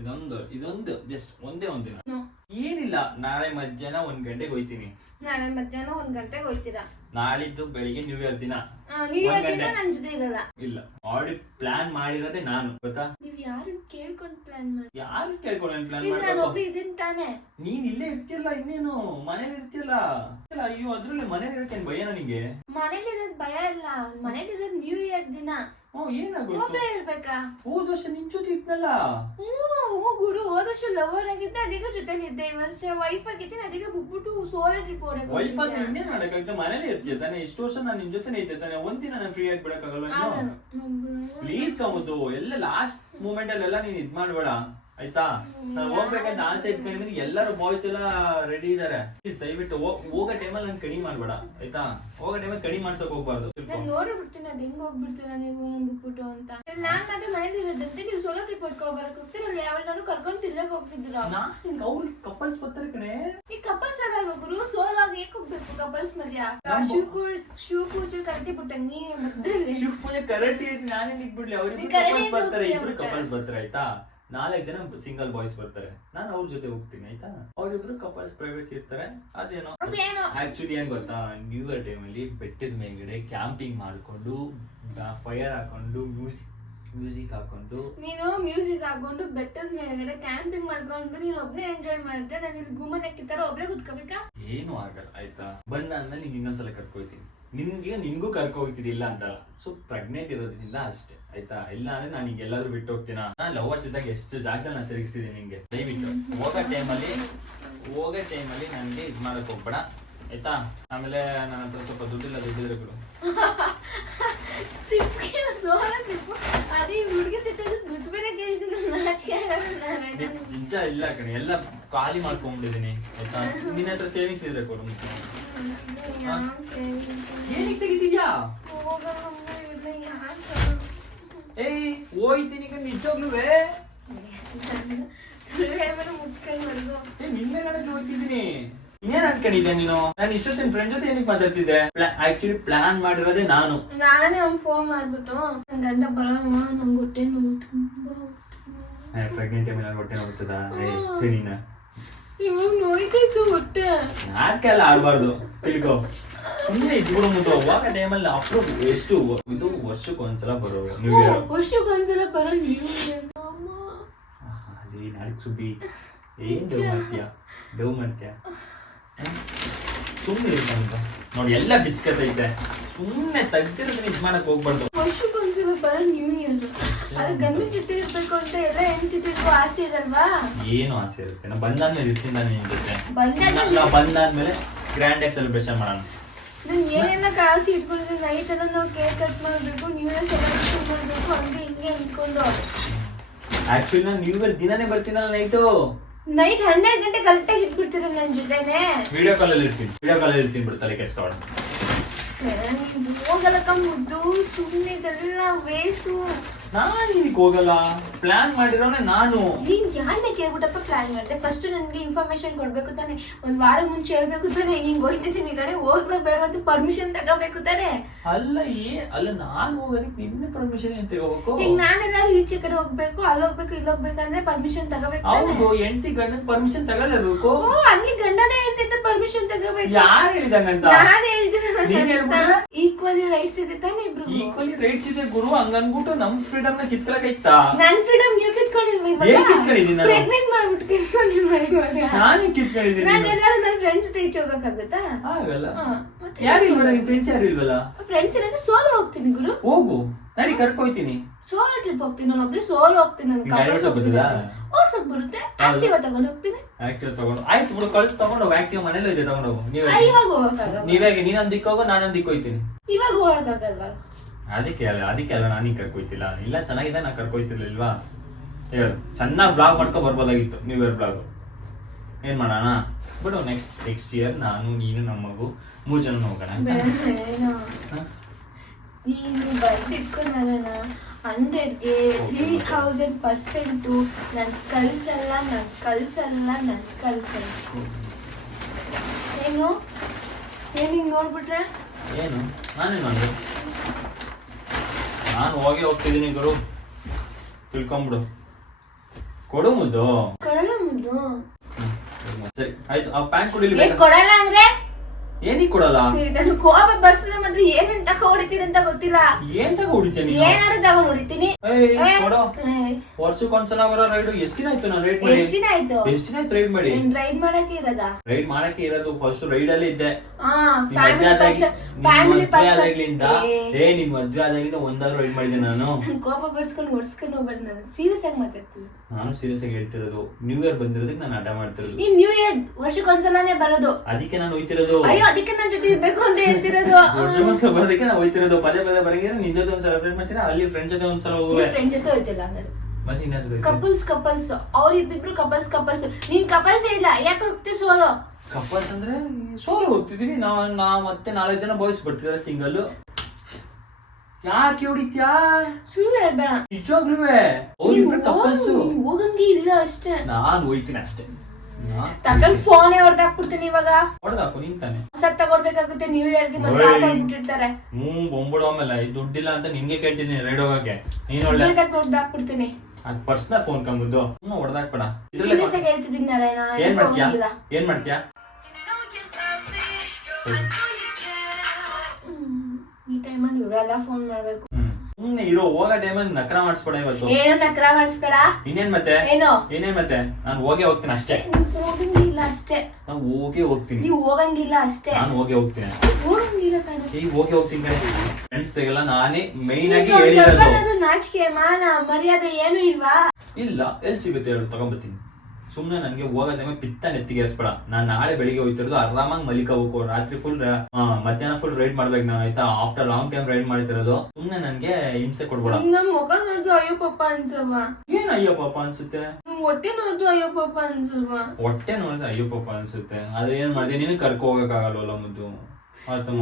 ಇದೊಂದು ಇದೊಂದು ಜಸ್ಟ್ ಒಂದೇ ಒಂದ್ ದಿನ. ಏನಿಲ್ಲ ನಾಳೆ ಮಧ್ಯಾಹ್ನ ಒಂದ್ ಗಂಟೆಗೆ ಹೋಯ್ತೀನಿ.
ನಾಳೆ ಮಧ್ಯಾಹ್ನ ಒಂದ್ ಗಂಟೆಗೆ ಹೋಯ್ತೀರಾ?
ನಾಳಿದ್ದು ಬೆಳಿಗ್ಗೆ ನ್ಯೂ ಇಯರ್ ದಿನ. ಒಂದ್.
ನನ್ ಜೊತೆ ಇರಲ್ಲ.
ಇಲ್ಲ ಆಡಿ ಪ್ಲಾನ್ ಮಾಡಿರೋದೆ ನಾನು ಗೊತ್ತಾ?
ನೀವ್ ಯಾರು ಕೇಳ್ಕೊಂಡ್ ಪ್ಲಾನ್ ಮಾಡಿ
ಯಾರು ಕೇಳ್ಕೊಂಡು ಪ್ಲಾನ್
ಇಲ್ಲ ನಾನು
ಮಾಡ್ಬೇಕು
ಒಬ್ಳು ಇದೀನಿ ತಾನೆ.
ನೀನ್ ಇಲ್ಲೇ ಇರ್ತಿಯಲ್ಲ ಇನ್ನೇನು? ಮನೇಲಿ ಇರ್ತಿಯಲ್ಲ? ಇಲ್ಲ, ಅಯ್ಯೋ ಅದ್ರಲ್ಲಿ ಮನೇಲಿ ಇರಕ್ಕೆ ಭಯ ನನಗೆ
ಮನೇಲಿ ಇರೋದ್ ಭಯ ಇಲ್ಲ. ಮನೇಲಿ ಇರೋದ್ ನ್ಯೂ ಇಯರ್ ದಿನ.
ಹ್ಞೂ ಏನಾಗೋಯ್ತು?
ಒಬ್ಳೇ ಇರ್ಬೇಕಾ?
ಹೋದ್ ವರ್ಷ ನಿನ್ ಜೊತೆ ಇದ್ನಲ್ಲ?
ಹ್ಞೂ ಗುರು. ಹೋದ ವರ್ಷ ಲವರ್ ಆಗಿದ್ದೆ ಅದೀಗ ಜೊತೆಲಿದ್ದೆ ಈ ವರ್ಷ ವೈಫ್ ಆಗಿದ್ದೀನಿ ಅದೀಗ ಬಿಟ್ಬಿಟ್ಟು ಸೋಲೋ ಟ್ರಿಪ್
ವೈಫ್ ಆಗಿ
ಓಡಕ್ಕೆ
ಇನ್ನೇನ್ ಮಾಡಕ್ಕಾಗ್ತದೆ ಮನೇಲಿ ಇರ್ತೀಯ ತಾನೆ? ಇಷ್ಟು ವರ್ಷ ನಾನು ನಿನ್ ಜೊತೆನೇ ಇದ್ದೆ ತಾನೆ. ಒಂದಿನ ನಾನು ಫ್ರೀ ಆಗಿ ಬಿಡಕ್ಕಾಗಲ್ಲ ಪ್ಲೀಸ್ ಕಮ್ಮದು ಎಲ್ಲ ಲಾಸ್ಟ್ ಮೂಮೆಂಟ್ ಅಲ್ಲೆಲ್ಲ ನೀನ್ ಇದ್ ಮಾಡ್ಬೇಡ. ಆಯ್ತಾ? ನಾನು ಹೋಗ್ಬೇಕಂತ ಆಸೆ ಇಟ್ಕೊಂಡಿದ್ದೀನಿ ಎಲ್ಲರೂ ಬಾಯ್ಸ್ ಎಲ್ಲ ರೆಡಿ ಇದಾರೆ. ಪ್ಲೀಸ್ ದಯವಿಟ್ಟು ಹೋಗ್- ಹೋಗೋ ಟೈಮಲ್ಲಿ ನಾನು ಕಡಿಮೆ ಮಾಡ್ಬೇಡ ಆಯ್ತಾ? ಹೋಗೋ ಟೈಮಲ್ಲಿ ಕಡಿ ಮಾಡ್ಸಕ್ ಹೋಗ್ಬಾರ್ದು.
ನಾನು ನೋಡೇ ಬಿಡ್ತೀನಿ ಅದು ಹೆಂಗ್ ಹೋಗ್ಬಿಡ್ತೀರಾ ನೀವು ನನ್ ಬಿಟ್ಬಿಟ್ಟು ಅಂತ. ನಾನು ಅದೇ ಮನೇಲಿ ಇರೋದಂತೆ ನೀವು ಸೋಲೋ ಟ್ರಿಪ್ ಹೊಡ್ಕೊ ಬರಕ್ ಹೋಗ್ತೀರಲ್ಲ ಯಾವಳಾದ್ರು ಕರ್ಕೊಂಡ್ ತಿರ್ಗಕ್ ಹೋಗ್ತಿದ್ದೀರಾ?
ನಾನು ಅವ್ರು ಕಪಲ್ಸ್ ಬರ್ತಾರೆ ಕಣೆ.
ಈ ಕಪಲ್ಸ್ ಆಗಲ್ವಾ ಗುರು? ಸೋಲೋ ಆಗಿ ಏಕ್ ಹೋಗ್ಬೇಕು ಕಪಲ್ಸ್ ಮಧ್ಯ?
ಶೂ
ಶಿವ ಶೂ ಪೂಜೆ ಕರ್ತಿ ಬಿಟ್ಟ ನೀ
ಶಿವ ಪೂಜೆ ಕರೆಕ್ಟ್ ನಾನೇ ನಿಂತ್ಬಿಡ್ಲಿ
ಅವ್ರಿಗೆ
ಕಪಲ್ಸ್ ಬರ್ತಾರೆ ಇಬ್ರು ಕಪಲ್ಸ್ ಬರ್ತಾರೆ ಆಯ್ತಾ? ನಾಲ್ಕು ಜನ ಸಿಂಗಲ್ ಬಾಯ್ಸ್ ಬರ್ತಾರೆ. ನಾನು ಅವ್ರ ಜೊತೆ ಹೋಗ್ತೀನಿ ಆಯ್ತಾ? ಅವ್ರಿಬ್ರು ಕಪಲ್ಸ್ ಪ್ರೈವೇಸ್ ಇರ್ತಾರೆ. ಅದೇನೋ ಆಕ್ಚುಲಿ ಏನ್? ಗೊತ್ತಾ? ನ್ಯೂ ಇಯರ್ ಟೈಮಲ್ಲಿ ಬೆಟ್ಟದ ಮೇಲ್ಗಡೆ ಕ್ಯಾಂಪಿಂಗ್ ಮಾಡ್ಕೊಂಡು ಫೈರ್ ಹಾಕೊಂಡು ಮ್ಯೂಸಿಕ್ ಮ್ಯೂಸಿಕ್ ಹಾಕೊಂಡು.
ನೀನು ಮ್ಯೂಸಿಕ್ ಹಾಕೊಂಡು ಬೆಟ್ಟದ ಮೇಲ್ಗಡೆ ಕ್ಯಾಂಪಿಂಗ್ ಮಾಡ್ಕೊಂಡು ನೀನು ಒಬ್ನೇ ಎಂಜಾಯ್ ಮಾಡಿದ್ರೆ ನಾನು ಇಲ್ಲಿ ಗುಮ್ಮನ್ ತರ ಒಬ್ಳೆ ಕುತ್ಕೋಬೇಕಾ?
ಏನು ಆಗಲ್ಲ ಆಯ್ತಾ? ಬಂದಾದ್ಮೇಲೆ ನಿಂಗೆ ಇನ್ನೊಂದ್ಸಲ ಕರ್ಕೊಯ್ತೀನಿ. ನಿನ್ಗೆ ನಿನ್ಗೂ ಕರ್ಕೊ ಇಲ್ಲ ಅಂತಲ್ಲ ಸೊ ಪ್ರೆಗ್ನೆಂಟ್ ಇರೋದ್ರಿಂದ ಅಷ್ಟೇ ಆಯ್ತಾ ಇಲ್ಲ ಅಂದ್ರೆ ನಾನು ನಿಂಗೆ ಎಲ್ಲಾದ್ರೂ ಬಿಟ್ಟು ಹೋಗ್ತೀನ ನಾನು ಲವರ್ಸ್ ಇದ್ದಾಗ ಎಷ್ಟು ಜಾಗದಲ್ಲಿ ನಾನು ತಿರುಗಿಸಿದ್ದೀನಿ ನಿಂಗೆ ದಯವಿಟ್ಟು ಹೋಗೋ ಟೈಮಲ್ಲಿ ಹೋಗೋ ಟೈಮಲ್ಲಿ ನನಗೆ ಇದು ಮಾಡಕ್ ಹೋಗ್ಬೇಡ ಆಯ್ತಾ ಆಮೇಲೆ ನನ್ನ ಹತ್ರ ಸ್ವಲ್ಪ ದುಡ್ಡಿಲ್ಲ ದುಡ್ಡಿದ್ರೆ
ನನಗೆ.
ನಿಜ ಇಲ್ಲ ಕಣೆ ಎಲ್ಲ ಖಾಲಿ ಮಾಡ್ಕೊಂಡಿದ್ದೀನಿ ಆಯ್ತಾ ನಿನ್ನ ಹತ್ರ ಸೇವಿಂಗ್ಸ್ ಇದ್ರೆ ಕೊಡು. ಏಯ್ ಹೋಯ್ತೀನಿ ಕಣ್ ನಿಜವಾಗ್ಲೂವೇ? ಏ ನಿನ್ನೆ ನನಗೆ ಹೋಗ್ತಿದ್ದೀನಿ ಇನ್ನೇನ್ ಅನ್ಕೊಂಡಿದ್ದೆ ನೀನು? ನಾನು ಇಷ್ಟೊತ್ತಿನ ಫ್ರೆಂಡ್ ಜೊತೆ ಏನಕ್ಕೆ ಮಾತಾಡ್ತಿದ್ದೆ? ಆಕ್ಚುಲಿ ಪ್ಲಾನ್ ಮಾಡಿರೋದೇ ನಾನು.
ನಾನೇ ಅವ್ನ್ ಫೋನ್ ಮಾಡ್ಬಿಟ್ಟು ನನ್ ಗಂಡ ಬರಲ್ವಾ ನಂಗೆ ಹೊಟ್ಟೆ ನೋವು ತುಂಬಾ ಹೊಟ್ಟೆ.
ಪ್ರೆಗ್ನೆಂಟ್ ನೋಡ್ತದ
ಇವಾಗ ನೋಯ್ತೈತು ಹೊಟ್ಟೆ.
ನಾಟಕ ಎಲ್ಲ ಆಡ್ಬಾರ್ದು. ತಿಳ್ಕೊ. ಸುಮ್ಮನೆ ಇದ್ಬಿಡು ಮುದ್ದು. ಹೋಗೋ ಟೈಮಲ್ಲಿ ಅಪ್ರೂವ್ ಎಷ್ಟು ಇದು ವರ್ಷಕ್ಕೊಂದ್ಸಲ ಬರೋ ನ್ಯೂ ಇಯರ್
ವರ್ಷಕ್ಕೊಂದ್ಸಲ ಬರೋ ನೀವು ಅಮ್ಮ
ಅಲ್ಲಿ ನಾಳೆ ಸುದ್ದಿ ಏನ್ ಡವ್ ಮಾಡ್ತೀಯ? ಡವ್ ಮಾಡ್ತೀಯ? ಸುಮ್ಮನೆ ಇರ್ತಾನಂತ ನೋಡಿ ಎಲ್ಲ ಬಿಚ್ಕತೈತೆ ಸುಮ್ಮನೆ ತೆಗ್ದಿರೋದನ್ನ ಇದು ಮಾಡಕ್ ಹೋಗ್ಬಾರ್ದು.
ವರ್ಷಕ್ಕೊಂದ್ಸಲ ಬರೋ ನ್ಯೂ ಇಯರ್ ಅದು ಗಂಡನ ಜೊತೆ ಇರ್ಬೇಕು ಅಂತ ಎಲ್ಲ ಹೆಂಡ್ತಿರ್ಬೇಕು ಆಸೆ ಇರಲ್ವಾ?
ಏನು ಆಸೆ ಇರುತ್ತೆ? ನಾ ಬಂದಾದ್ಮೇಲೆ ಇರ್ತೀನಿ ನಾನು ನಿನ್ ಜೊತೆ. ಬಂದಾದ್ಮೇಲೆ ಗ್ರ್ಯಾಂಡ್ ಆಗಿ ಸೆಲೆಬ್ರೇಷನ್ ಮಾಡೋಣ.
ನನ್ ಏನೇನ ಕಾಸಿ ಇಟ್ಕೊಂಡಿದ್ರೆ ನೈಟ್ ಎಲ್ಲ ನಾವು ಕೇಕ್ ಕಟ್ ಮಾಡಬೇಕು ನ್ಯೂ ಇಯರ್ ಸೆಲೆಬ್ರೇಷನ್ ಮಾಡಬೇಕು ಹಂಗೆ ಹಿಂಗೆ ಅಂದ್ಕೊಂಡು
ಆಕ್ಚುಲಿ ನಾನು ನ್ಯೂ ಇಯರ್ ದಿನಾನೇ ಬರ್ತೀನಲ್ಲ ನೈಟು
ನೈಟ್ ಹನ್ನೆರಡು ಗಂಟೆ ಕರೆಕ್ಟಾಗಿ ಇಟ್ಬಿಡ್ತೀರ ನನ್ನ ಜೊತೆನೆ?
ವಿಡಿಯೋ ಕಾಲಲ್ಲಿ ಇರ್ತೀನಿ ವಿಡಿಯೋ ಕಾಲಲ್ಲಿ ಇರ್ತೀನಿ ಬಿಡು ತಲೆ ಕೆಡ್ಸ್ಕೊಬೇಡ
ಹೋಗಲಕ್ಕ ಮುದ್ದು ಸುಮ್ಮನೆ ಇದೆಲ್ಲ ವೇಸ್ಟು
ನಾನು ಇದಕ್ಕೆ ಹೋಗಲ್ಲ? ಪ್ಲಾನ್ ಮಾಡಿರೋನೆ ನಾನು.
ನೀನ್ ಯಾರನ್ನ ಕೇಳ್ಬಿಟ್ಟಪ್ಪ ಪ್ಲಾನ್ ಮಾಡಿದೆ? ಫಸ್ಟ್ ನನ್ಗೆ ಇನ್ಫಾರ್ಮೇಶನ್ ಕೊಡ್ಬೇಕು ತಾನೆ. ಒಂದ್ ವಾರ ಮುಂಚೆ ಹೇಳ್ಬೇಕು ತಾನೆ. ಹಿಂಗ್ ಹೋಗ್ತಿದ್ದೀನಿ ಈ ಕಡೆ. ಹೋಗ್ಲೇ ಬೇಡ ಅಂತ ಪರ್ಮಿಷನ್ ತಗೋಬೇಕು ತಾನೆ.
ಅಲ್ಲ ಏ ಅಲ್ಲ ನಾನು ಹೋಗೋದಕ್ಕೆ ನಿನ್ನೆ ಪರ್ಮಿಷನ್ ಏನ್ ತಗೋಬೇಕು?
ಈಗ ನಾನೆಲ್ಲಾರು ಈಚೆ ಕಡೆ ಹೋಗ್ಬೇಕು ಅಲ್ಲಿ ಹೋಗ್ಬೇಕು ಇಲ್ಲಿ ಹೋಗ್ಬೇಕಂದ್ರೆ ಪರ್ಮಿಷನ್ ತಗೋಬೇಕು
ಹೌದು ಹೆಂಡತಿ ಗಂಡನ್ ಪರ್ಮಿಷನ್ ತಗೊಳ್ಳೇಬೇಕು
ಓ ಹಂಗೆ ಗಂಡನೇ ಹೆಂಡತಿ ಪರ್ಮಿಷನ್ ತಗೋಬೇಕು.
ಯಾರು ಹೇಳಿದಂಗಂತ
ನಾನು
ಹೇಳ್ಬಿಟ್ರೆ?
ಈಕ್ವಲಿ ರೈಟ್ಸ್ ಇದೆ ತಾನೆ ಇಬ್ರು
ಈಕ್ವಲಿ ರೈಟ್ಸ್ ಇದೆ ಗುರು ಹಂಗನ್ಬಿಟ್ಟು ನಮ್ ಫ್ರೀಡಮ್ನ ಕಿತ್ಕೊಳಕೈತಾ
ನನ್ ಫ್ರೀಡಮ್ ನೀವು ಕಿತ್ಕೊಂಡಿಲ್ವ
ಏನ್ ಕಿತ್ಕೊಂಡಿದೀನಿ ನಾನು?
ಪ್ರೆಗ್ನೆಂಟ್ ಮಾಡ್ಬಿಟ್ಟು ಕಿತ್ಕೊಂಡಿಲ್ವ ಇವಾಗ?
ನಾನು ಕಿತ್ಕೊಂಡಿದ್ದೀನಿ
ನಾನು ಎಲ್ಲರೂ ನನ್ನ ಫ್ರೆಂಡ್ಸ್ ಜೊತೆ ಈಚೆ ಹೋಗಕ್ಕಾಗತ್ತಾ
ಆಗಲ್ಲ.
ಹಾ, ಮತ್ತೆ
ಯಾರು ಇಲ್ವಲ್ಲ ನಿಮ್ ಫ್ರೆಂಡ್ಸ್ ಯಾರು ಇಲ್ವಲ್ಲ?
ಫ್ರೆಂಡ್ಸ್ ಇರೋದು ಸೋಲೋ ಹೋಗ್ತೀನಿ ಗುರು.
ಹೋಗು. ನಡಿ ಕರ್ಕೊಯ್ತೀನಿ.
ಸೋಲೋ ಟ್ರಿಪ್ ಹೋಗ್ತೀನಿ ನಾನು ಒಬ್ಳು ಸೋಲೋ ಹೋಗ್ತೀನಿ ನನ್
ಗಾಡಿ ಓಸಕ್ ಬರ್ತದಾ?
ಓಡ್ಸಕ್ ಬರುತ್ತೆ ಆಕ್ಟಿವ್ ತಗೊಂಡು ಹೋಗ್ತೀನಿ.
ಆಕ್ಟಿವ್ ತಗೊಂಡು ಆಯ್ತು ಬಿಡು ಕಳ್ಸಿ ತಗೊಂಡು ಆಕ್ಟಿವ್ ಮನೇಲಿ ಇದೆ ತಗೊಂಡು ಹೋಗು. ನೀವೇ
ಆ, ಇವಾಗ ಹೋಗಕ್ಕಾಗಲ್ಲ
ನೀವೇಗೆ ನೀನೊಂದ್ ಹೋಗೋ ಹೋಗು ನಾನೊಂದ್ ದಿಕ್ಕು ಹೋಯ್ತೀನಿ.
ಇವಾಗ ಹೋಗಕ್ಕಾಗಲ್ವಾ?
ಅದಕ್ಕೆ ಅಲ್ಲ ಅದಕ್ಕೆ ಅಲ್ಲ ನಾನು ಕರ್ಕೊಯ್ತಿಲ್ಲ. ಇಲ್ಲ ಚೆನ್ನಾಗಿದೆ ನಾ ಕರ್ಕೊಯ್ತಿರ್ಲಿಲ್ವಾ? ಹೇಳು. ಚೆನ್ನಾಗಿ ಬ್ಲಾಗ್ ಮಾಡ್ಕೊ ಬರ್ಬೋದಾಗಿತ್ತು ನ್ಯೂ ಇಯರ್ ಬ್ಲಾಗ್ ಏನ್ ಮಾಡೋಣ? ಬಿಡು ನೆಕ್ಸ್ಟ್ ನೆಕ್ಸ್ಟ್ ಇಯರ್ ನಾನು ನೀನು ನಮ್ಮ ಮಗು ಮೂರ್ ಜನ ಹೋಗೋಣ?
ನೀನು ಬರ್ದಿಟ್ಕೊಂಡಲ್ಲ ಹಂಡ್ರೆಡ್ಗೆ ತ್ರೀ ಥೌಸಂಡ್ ಪರ್ಸೆಂಟು ನಾನು ಕಲ್ಸಲ್ಲ ನಾನು ಕಲ್ಸಲ್ಲ ನಾನು ಕಲ್ಸಲ್ಲ ಏನು? ಏನಿಂಗ್ ನೋಡ್ಬಿಟ್ರೆ?
ಏನು? ನಾನೇನು ಅಂದೆ ನಾನು ಹೋಗಿ ಹೋಗ್ತಿದ್ದೀನಿ ಗುರು. ತಿಳ್ಕೊಂಬಿಡು. ಕೊಡು ಮುದ್ದು.
ಕೊಡಲ್ಲ ಮುದ್ದು.
ಸರಿ ಆಯ್ತು. ಆ ಪ್ಯಾಂಟ್
ಕೊಡಿಲ್ಲ ಕೊಡಲ್ಲ ಅಂದ್ರೆ?
ಏನಿಗೆ ಕೊಡಲ್ಲ
ನಾನು ಕೋಪ ಬರ್ಸಿದ್ರೆ ಮಾತ್ರ ಏನೇನ್ ತಕ ಹೊಡಿತೀನಿ ಅಂತ ಗೊತ್ತಿಲ್ಲ.
ಏನ್ ತಗೋ ಹೊಡಿತೀನಿ
ಏನಾದ್ರು ತಗೊಂಡ್ ಹೊಡಿತೀನಿ.
ಏಯ್ ಕೊಡು. ವರ್ಷಕ್ಕೆ ಒಂದ್ಸಲ ಬರೋ ರೈಡ್ ಎಷ್ಟ್ ದಿನ ಆಯ್ತು ನಾನು ರೈಡ್ ಮಾಡಿ?
ಎಷ್ಟ್ ದಿನ ಆಯ್ತು?
ಎಷ್ಟ್ ದಿನ ಆಯ್ತು ರೈಡ್ ಮಾಡಿ?
ಏನ್ ರೈಡ್ ಮಾಡಕ್ಕೆ ಇರದ?
ರೈಡ್ ಮಾಡಕ್ಕೆ ಇರೋದು ಫಸ್ಟ್ ರೈಡ್ ಅಲ್ಲಿ ಇದ್ದೆ.
ಫ್ಯಾಮಿಲಿ
ಆದಾಗ್ಲಿಂದ ಏ. ನಿನ್ ಮದ್ವೆ ಒಂದಾದ್ರೂ ರೈಡ್ ಮಾಡಿದೆ ನಾನು.
ಕೋಪ ಬರ್ಸ್ಕೊಂಡು ಹೊಡ್ಸ್ಕೊಂಡು ಹೋಗ್ಬೇಡ ನಾನು. ಸೀರಿಯಸ್ ಆಗಿ ಮಾತಾಡ್ತೀನಿ.
ನಾನು ಸೀರಿಯಸ್ ಆಗಿ ಹೇಳ್ತಿರೋದು. ನ್ಯೂ ಇಯರ್ ಬಂದಿರೋದಕ್ಕೆ ನಾನು ಆಟ ಮಾಡ್ತಿರೋದು.
ನೀನ್ ನ್ಯೂ ಇಯರ್ ವರ್ಷಕ್ಕೊಂದ್ಸಲನೇ ಬರೋದು.
ಅದಕ್ಕೆ ನಾನು ಹೋಯ್ತಿರೋದು.
ಅಯ್ಯೋ ಅದಕ್ಕೆ ನನ್ನ ಜೊತೆ ಇರ್ಬೇಕು ಅಂತ ಹೇಳ್ತಿರೋದು.
ವರ್ಷ ಬರೋದಕ್ಕೆ ನಾವು ಹೋಯ್ತಿರೋದು. ಪದೇ ಪದೇ ಬರಂಗಿದ್ರೆ ನಿನ್ ಜೊತೆ ಒಂದ್ಸಲ ಸೆಲೆಬ್ರೇಟ್ ಮಾಡ್ಸಿರ ಅಲ್ಲಿ ಫ್ರೆಂಡ್ ಜೊತೆ ಒಂದ್ಸಲ ಹೋಗುವೆ.
ಫ್ರೆಂಡ್ ಜೊತೆ ಹೋಯ್ತಿಲ್ಲ ಕಪಲ್ಸ್
ಮತ್ತೆ ಇನ್ನಾರ ಜೊತೆ
ಕಪಲ್ಸ್ ಕಪಲ್ಸ್ ಅವ್ರಿಬ್ಬಿಬ್ರು ಕಪಲ್ಸ್ ಕಪಲ್ಸ್ ನೀನ್ ಕಪಲ್ಸ್ ಇಲ್ಲ ಯಾಕೆ ಹೋಗ್ತಿ ಸೋಲೋ?
ಕಪಲ್ಸ್ ಅಂದ್ರೆ ಸೋಲು ಹೋಗ್ತಿದೀವಿ ನಾ ನಾ ಮತ್ತೆ ನಾಲ್ಕು ಜನ ಬಾಯ್ಸ್ ಬರ್ತಿದಾರೆ ಸಿಂಗಲ್ ಯಾಕೆ ಹೊಡಿತ್ಯಾ?
ಸುಳ್ಳು ಹೇಳ್ಬೇಡ.
ನಿಜವಾಗ್ಲೂ ಅವ್ರಿಬ್ರು ಕಪಲ್ಸ್
ಹೋಗಂಗೆ ಇಲ್ಲ ಅಷ್ಟೇ.
ನಾನ್ ಹೋಯ್ತೀನಿ ಅಷ್ಟೇ.
ತಗೊಂಡ್ ಫೋನೇ ಹೊಡೆದಾಕ್ಬಿಡ್ತೀನಿ ಇವಾಗ?
ಹೊಡೆದಾಕು ನಿನ್ ತಾನೆ.
ಹೊಸದ್ ತಗೊಡ್ಬೇಕಾಗುತ್ತೆ ನ್ಯೂ ಇಯರ್ಗೆ ಮತ್ತೆ
ಓಯ್.
ಆಫರ್ ಬಿಟ್ಟಿರ್ತಾರೆ.
ಹ್ಮ್ ಬೊಂಬಿಡು ಆಮೇಲೆ. ಇದು ದುಡ್ಡಿಲ್ಲ ಅಂತ ನಿನ್ಗೆ ಕೇಳ್ತಿದ್ದೀನಿ ರೈಡ್ ಹೋಗಕ್ಕೆ. ನೀನ್ ಒಳ್ಳೆ
ದುಡ್ಡು ಹಾಕ್ಬಿಡ್ತೀನಿ.
ಅದ್ ಪರ್ಸ್ನಲ್ ಫೋನ್ ಕಂಬುದು ಹ್ಮ್ ಹೊಡೆದಾಕ್ಬೇಡ
ಸೀರಿಯಸ್ ಆಗಿ ಹೇಳ್ತಿದ್ದೀನಿ ನಾರಾಯಣ
ಏನ್ ಮಾಡ್ತೀಯಾ? ಏನ್ ಮಾಡ್ತೀಯಾ?
ಹ್ಮ್. ಈ ಟೈಮಲ್ಲಿ ಇವರೆಲ್ಲ ಫೋನ್ ಮಾಡ್ಬೇಕು.
ಸುಮ್ನೆ ಇರೋ ಹೋಗೋ ಟೈಮಲ್ಲಿ ನಕರ ಮಾಡಿಸ್ಬೇಡ ಇವತ್ತು.
ಏನೋ ನಕ್ರ ಮಾಡಿಸ್ಬೇಡ?
ಇನ್ನೇನ್ ಮತ್ತೆ?
ಏನೋ?
ಏನೇನ್ ಮತ್ತೆ? ನಾನು ಹೋಗೇ ಹೋಗ್ತೀನಿ ಅಷ್ಟೇ.
ನೀವ್ ಹೋಗಂಗಿಲ್ಲ ಅಷ್ಟೇ.
ನಾನು ಹೋಗೇ ಹೋಗ್ತೀನಿ.
ನೀವ್ ಹೋಗಂಗಿಲ್ಲ ಅಷ್ಟೇ.
ನಾನು ಹೋಗೇ ಹೋಗ್ತೀನಿ
ಹೋಗಂಗಿಲ್ಲ ಕಣ.
ಈಗ ಹೋಗಿ ಹೋಗ್ತೀನಿ ಕಣೆ. ಫ್ರೆಂಡ್ಸ್ ತೆಗೆಲ್ಲ ನಾನೇ ಮೈನ್ ಆಗಿ ಹೇಳಿರೋದು.
ನಾಚಿಕೆ ಮಾನ ಮರ್ಯಾದೆ ಏನು ಇಲ್ವಾ?
ಇಲ್ಲ ಎಲ್ಲಿ ಸಿಗುತ್ತೆ ಹೇಳು ತಗೊಂಬತ್ತೀನಿ ಸುಮ್ನೆ ನನಗೆ ಹೋಗೋ ಟೈಮ್ ಪಿತ್ತ ನೆತ್ತಿಗೆ ನಾನು ನಾನ್ ನಾಳೆ ಬೆಳಿಗ್ಗೆ ಹೋಯ್ತಿರೋದು ಆರಾಮಾಗಿ ಹೋಗೋ. ರಾತ್ರಿ ಫುಲ್ ಮಧ್ಯಾಹ್ನ ಫುಲ್ ರೈಡ್ ಮಾಡ್ಬೇಕು ನಾನು ಆಯ್ತಾ? ಆಫ್ಟರ್ ಲಾಂಗ್ ಟೈಮ್ ರೈಡ್ ಮಾಡ್ತಿರೋದು. ಸುಮ್ನೆ ನನಗೆ ಹಿಂಸೆ ಕೊಡ್ಬೇಡ.
ನಮ್ ಮುಖ ನೋಡ್ದು ಅಯ್ಯೋ ಪಾಪ
ಏನ್ ಅಯ್ಯೋ ಪಾಪ ಅನ್ಸುತ್ತೆ?
ಹೊಟ್ಟೆ ನೋಡ್ದು ಅಯ್ಯೋ ಪಾಪ ಅನ್ಸಲ್ವಾ
ಹೊಟ್ಟೆ ನೋಡಿದ್ರೆ ಅಯ್ಯೋ ಪಾಪ ಅನ್ಸುತ್ತೆ. ಆದ್ರೆ ಏನ್ ಮಾಡಿದೆ? ನೀನು ಕರ್ಕೊ ಹೋಗಕ್ಕಾಗಲ್ವಲ್ಲ ಮುದ್ದು?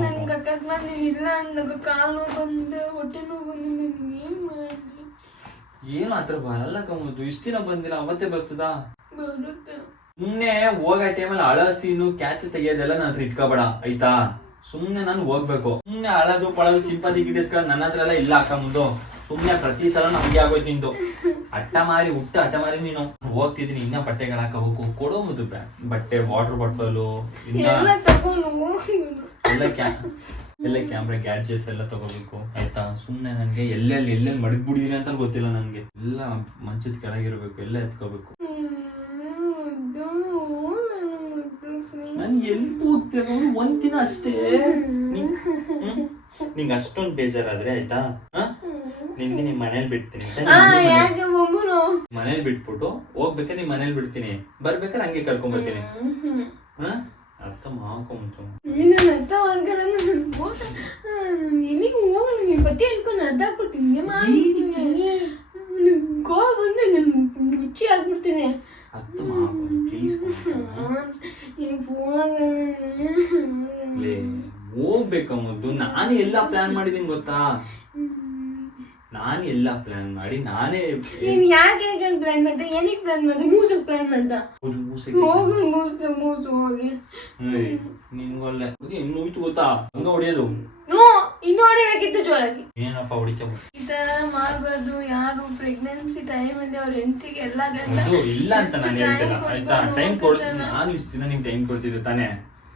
ನನ್ಗೆ ಅಕಸ್ಮಾತ್ ನೀನ್ ಇಲ್ಲ ಅಂದಾಗ ಕಾಲು ನೋವು ಬಂದೆ ಹೊಟ್ಟೆ ನೋವು ಬಂದು ನನ್ ಏನ್
ಏನು ಆತರ ಬರಲ್ಲ ಕಮ್ಮದು ಇಷ್ಟು ದಿನ ಬಂದಿಲ್ಲ ಅವತ್ತೇ ಬರ್ತದಾ? ಸುಮ್ನೆ ಹೋಗೋ ಟೈಮಲ್ಲಿ ಹಳ ಸೀನು ಕ್ಯಾಚ್ ತೆಗಿಯೋದೆಲ್ಲ ನಾನು ಹತ್ರ ಇಟ್ಕೋಬೇಡ ಆಯ್ತಾ? ಸುಮ್ನೆ ನಾನು ಹೋಗ್ಬೇಕು. ಸುಮ್ನೆ ಅಳದು ಪಳದು ಸಿಂಪತಿ ಗಿಟಿಸ್ಕೊಂಡು ನನ್ನ ಹತ್ರ ಎಲ್ಲ ಇಲ್ಲ ಅಕ್ಕ ಮುಂದು. ಸುಮ್ನೆ ಪ್ರತಿ ಸಲ ನಮ್ಗೆ ಆಗೋಯ್ತು ನಿಂದು. ಅಟ್ಟ ಮಾರಿ ಹುಟ್ಟ ಅಟ್ಟ ಮಾರಿ ನೀನು. ಹೋಗ್ತಿದ್ದೀನಿ ಇನ್ನ ಬಟ್ಟೆಗಳು ಹಾಕೋಬೇಕು ಕೊಡೋ ಮುದ್ದು ಬಟ್ಟೆ ವಾಟರ್ ಬಾಟಲು
ಎಲ್ಲ
ಎಲ್ಲ ಕ್ಯಾಮ್ರಾ ಗ್ಯಾಡ್ಜೆಟ್ಸ್ ಎಲ್ಲ ತಗೋಬೇಕು ಆಯ್ತಾ? ಸುಮ್ನೆ ನನ್ಗೆ ಎಲ್ಲೆಲ್ಲಿ ಎಲ್ಲೆಲ್ಲಿ ಮಡಗ್ಬಿಡಿದೀನಿ ಅಂತ ಗೊತ್ತಿಲ್ಲ ನನ್ಗೆ. ಎಲ್ಲ ಮಂಚದ ಕೆಳಗಿರ್ಬೇಕು ಎಲ್ಲ ಎತ್ಕೋಬೇಕು. ನನ್ ಎಲ್ಲಿ ಹೋಗ್ತೇನೆ ಒಂದ್ ದಿನ ಅಷ್ಟೇ. ನಿಂಗೆ ಅಷ್ಟೊಂದು ಬೇಜಾರಾದ್ರೆ ಆಯ್ತಾ? ನಿನ್ಗೆ ನಿಮ್ ಮನೇಲಿ ಬಿಡ್ತೀನಿ ಮನೇಲಿ- ಬಿಟ್ಬಿಟ್ಟು ಹೋಗ್ಬೇಕಾದ್ರೆ ನಿಮ್ ಮನೇಲಿ ಬಿಡ್ತೀನಿ. ಬರ್ಬೇಕಾದ್ರೆ ಹಂಗೆ ಕರ್ಕೊಂಡ್ ಬರ್ತೀನಿ. ಹ? ಅರ್ಥ ಮಾಡ್ಕೊಂಬಿಟ್ಟು
ಬಟ್ಟೆ ಹಿಡ್ಕೊಂಡು ಅರ್ಧ ಹಾಕ್ಬಿಟ್ಟಿನಿ ಗೋವಾ ಬಂದ್ರೆ ನಾನು ಹುಚ್ಚಿ ಆಗ್ಬಿಡ್ತೀನಿ
ಅರ್ಥ ಮಾಡ್ಕೊಂಡು ಪ್ಲೀಸ್
ನೀನ್
ಹೋಗ್ಬೇಕಮ್ಮದ್ದು. ಎಲ್ಲ ಪ್ಲಾನ್ ಮಾಡಿದೀನಿ ಗೊತ್ತಾ? ನಾನು ಎಲ್ಲ ಪ್ಲಾನ್ ಮಾಡಿ ನಾನೇ
ನೀನ್ ಯಾಕೆ ಪ್ಲಾನ್ ಮಾಡ್ದೆ? ಏನಕ್ಕೆ ಪ್ಲಾನ್ ಮಾಡ್ದೆ? ಮೂಸಕ್ ಪ್ಲಾನ್ ಮಾಡ್ದ? ಹೋಗು ಮೂಸು ಮೂಸು ಹೋಗಿ.
ನಿನ್ಗೊಳ್ಳೆ. ನೋಯ್ತು ಗೊತ್ತಾ? ಹಂಗ ಹೊಡೆಯೋದು.
ನೋ ಇನ್ನು ಹೊಡಿಬೇಕಿತ್ತು ಜೋರಾಗಿ
ಏನಪ್ಪ ಹೊಡಿತ
ಈ ತರ ಮಾಡ್ಬಾರ್ದು ಯಾರು ಪ್ರೆಗ್ನೆನ್ಸಿ ಟೈಮ್ ಅಲ್ಲಿ ಅವ್ರ ಹೆಂಡತಿಗೆ ಎಲ್ಲ ಗಂಡ
ಅದು ಇಲ್ಲ ಅಂತ ನಾನು ಹೇಳ್ತಿಲ್ಲ ಆಯ್ತಾ? ಟೈಮ್ ಕೊಡ್ತೀನಿ ನಾನು ಇಷ್ಟು ದಿನ ನಿಮ್ಗೆ ಟೈಮ್ ಕೊಡ್ತಿದ್ದೆ ತಾನೇ?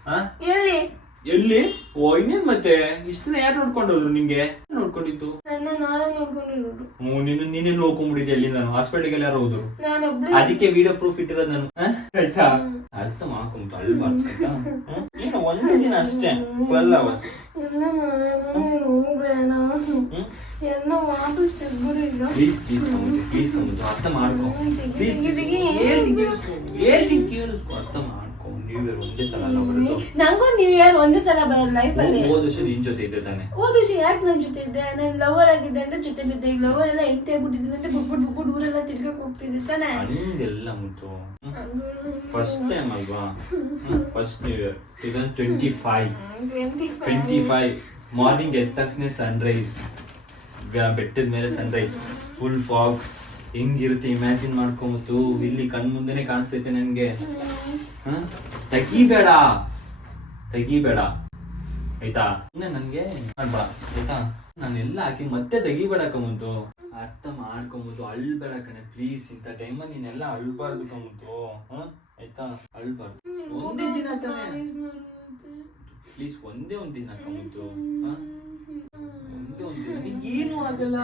ಆ?
ಎಲ್ಲಿ?
ಎಲ್ಲಿ? ಓ ಇನ್ನೇನ್ ಮತ್ತೆ? ಇಷ್ಟು ದಿನ ಯಾರು ನೋಡ್ಕೊಂಡೋದ್ರು ನಿಂಗೆ? ನೋಡ್ಕೊಂಡಿದ್ದು?
ನನ್ನ ನಾನು ನೋಡ್ಕೊಂಡಿರೋದು.
ಹ್ಞೂ ನೀನು ನೀನೇ ನೋಡ್ಕೊಂಡ್ಬಿಟ್ಟಿದ್ದೆ ಎಲ್ಲಿ ನಾನು ಹಾಸ್ಪಿಟಲ್ಗೆ ಎಲ್ಲಾರು ಹೋದ್ರು?
ನಾನು ಒಬ್ಳೆ
ಅದಕ್ಕೆ ವಿಡಿಯೋ ಪ್ರೂಫ್ ಇಟ್ಟಿರೋದು ನಾನು? ಆಯ್ತಾ? ಅರ್ಥ ಮಾಡ್ಕೊಂಬಿಟ್ಟು ಅಳ್ಬಾರ್ದು ಆಯ್ತಾ? ಹ್ಮ್? ಏನು ಒಂದೇ ದಿನ ಅಷ್ಟೇ. ಟ್ವೆಲ್ ಅವರ್ಸ್
ಎಲ್ಲ ನಾನೇ ಹೋಗ್ಬೇಡ ಎಲ್ಲ ವಾಪಸ್ ತೆಗ್ಬಿಡು ಈಗ
ನ್ಯೂ ಇಯರ್ ಒಂದೇ ಸಲ ಅಲ್ಲ ಬರೋದು.
ನಂಗೂ ನ್ಯೂ ಇಯರ್ ಒಂದೇ ಸಲ ಬರೋದು ಲೈಫ್ ಅಲ್ಲಿ.
ಹೋದ ವರ್ಷ ನಿನ್ ಜೊತೆ ಇದ್ದೆ ತಾನೆ.
ಹೋದ ವರ್ಷ ಯಾಕೆ ನನ್ನ ಜೊತೆ ಇದ್ದೆ? ನಾನು ಲವರ್ ಆಗಿದ್ದೆ ಅಂತ ಜೊತೆ ಬಿದ್ದೆ. ಈಗ ಲವರ್ ಎಲ್ಲ ಎಂಟೆ ಆಗ್ಬಿಟ್ಟಿದ್ದೀನಿ ಅಂತ ಬುಕ್ಬಿಟ್ಟು ಬಿಟ್ಬಿಟ್ಟು ಊರೆಲ್ಲ ತಿರ್ಗಕ್ ಹೋಗ್ತಿದ್ದೆ ತಾನೆ.
ಹಂಗೆಲ್ಲ ಮುತ್ತು. ಫಸ್ಟ್ ಟೈಮ್ ಅಲ್ವಾ? ಫಸ್ಟ್ ನ್ಯೂ ಇಯರ್ ಇದನ್ twenty five twenty five morning ಎದ್ದ ತಕ್ಷಣ ಸನ್ರೈಸ್ ಬೆಟ್ಟದ ಮೇಲೆ ಸನ್ರೈಸ್ ಫುಲ್ ಫಾಗ್ ಹೆಂಗಿರುತ್ತೆ? ಇಮ್ಯಾಜಿನ್ ಮಾಡ್ಕೊಂಬತ್ತು ಇಲ್ಲಿ ಕಣ್ ಮುಂದೆನೆ ಕಾಣಿಸ್ತೈತೆ ನನ್ಗೆ. ತಗಿಬೇಡ ತೆಗಿಬೇಡ. ತೆಗಿಬೇಡ. ಆಯ್ತಾ? ಇನ್ನ ನನ್ಗೆ ಮಾಡ್ಬೇಡ. ಆಯ್ತಾ? ನಾನೆಲ್ಲ ಹಾಕಿ ಮತ್ತೆ ತೆಗಿಬೇಡ ಕಮಂತು. ಅರ್ಥ ಮಾಡ್ಕೊಂಬುದು ಅಳ್ಬೇಡ ಕಣೆ ಪ್ಲೀಸ್ ಇಂಥ ಟೈಮಲ್ಲಿ ನೀನೆಲ್ಲ ಅಳ್ಬಾರ್ದು ಕಮಂತು. ಹ? ಆಯ್ತಾ? ಅಳ್ಬಾರ್ದು. ಒಂದೇ ದಿನ ತಾನೆ. ಪ್ಲೀಸ್ ಒಂದೇ ಒಂದ್ ದಿನ ಕಮಂತು. ಹ? ನಿಂಗೇನು ಆಗಲ್ಲ.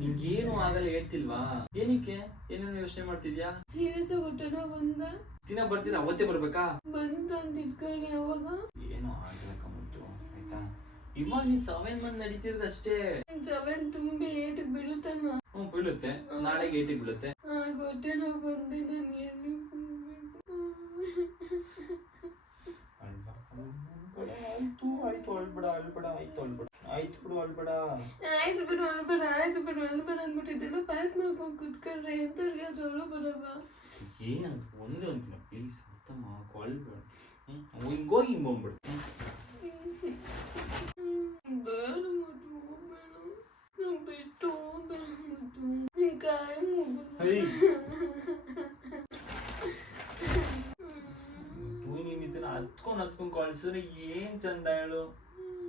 ನಿಂಗೇನು ಆಗಲ್ಲ ಹೇಳ್ತಿಲ್ವಾ? ಏನಕ್ಕೆ? ಏನೇನು ಯೋಚನೆ ಮಾಡ್ತಿದ್ಯಾ?
ಸೀರಿಯಸ್ ಗೊತ್ತದ ಬಂದ?
ದಿನ ಬರ್ತೀರ? ಅವತ್ತೇ ಬರ್ಬೇಕಾ?
ಬಂತು ಅಂತ ಇಟ್ಕೊಳ್ಳಿ ಅವಾಗ.
ಏನು ಆಗಲ್ಲ ಕಮಂತು ಆಯ್ತಾ? ಇವಾಗ ನೀನ್ ಸೆವೆನ್ ಮಂತ್ ನಡೀತಿರೋದು ಅಷ್ಟೇ
ಸೆವೆನ್ ತುಂಬಿ ಏಟ್ ಬೀಳುತ್ತಲ್ಲ
ಹ್ಞೂ ಬೀಳುತ್ತೆ. ನಾಳೆಗೆ ಏಟಿಗೆ ಬೀಳುತ್ತೆ.
ಆ ಗೊತ್ತೇನೋ ಬಂದಿಲ್ಲ ಎಲ್ಲಿ
ಆಯ್ತು ಆಯ್ತು ಅಳ್ಬೇಡ ಅಳ್ಬೇಡ ಆಯ್ತು ಅಳ್ಬೇಡ ಆಯ್ತು ಬಿಡು. ಅಳ್ಬೇಡ
ಆಯ್ತು ಬಿಡು ಅಳ್ಬೇಡ ಆಯ್ತು ಬಿಡು ಅಳ್ಬೇಡ ಅಂದ್ಬಿಟ್ಟಿದ್ದೆಲ್ಲ ಪ್ಯಾಕ್ ಮಾಡ್ಕೊಂಡು ಕುತ್ಕೊಂಡ್ರೆ ಎಂತವ್ರಿಗೆ ಅದು ಅಳು ಬರಲ್ಲ
ಏನಂತ ಒಂದೇ ಒಂದಿನ ಪ್ಲೀಸ್ ಅರ್ಥ ಮಾಡ್ಕೊ ಅಳ್ಬೇಡ ಹಿಂಗೋಗಿ ಹಿಂಗೆ
ಬೇಡ ಮತ್ತು ಹೋಗ್ಬೇಡ ನಾವು ಬಿಟ್ಟು ಹೋಗ್ಬೇಡ ಮತ್ತು ನಿನ್ ಕಾಯಿ ಮುಗಿದು
ತೂ ನೀನ್ ಇದನ್ನ ಹತ್ಕೊಂಡ್ ಹತ್ಕೊಂಡ್ ಕಳ್ಸಿದ್ರೆ ಏನ್ ಚಂದ ಹೇಳು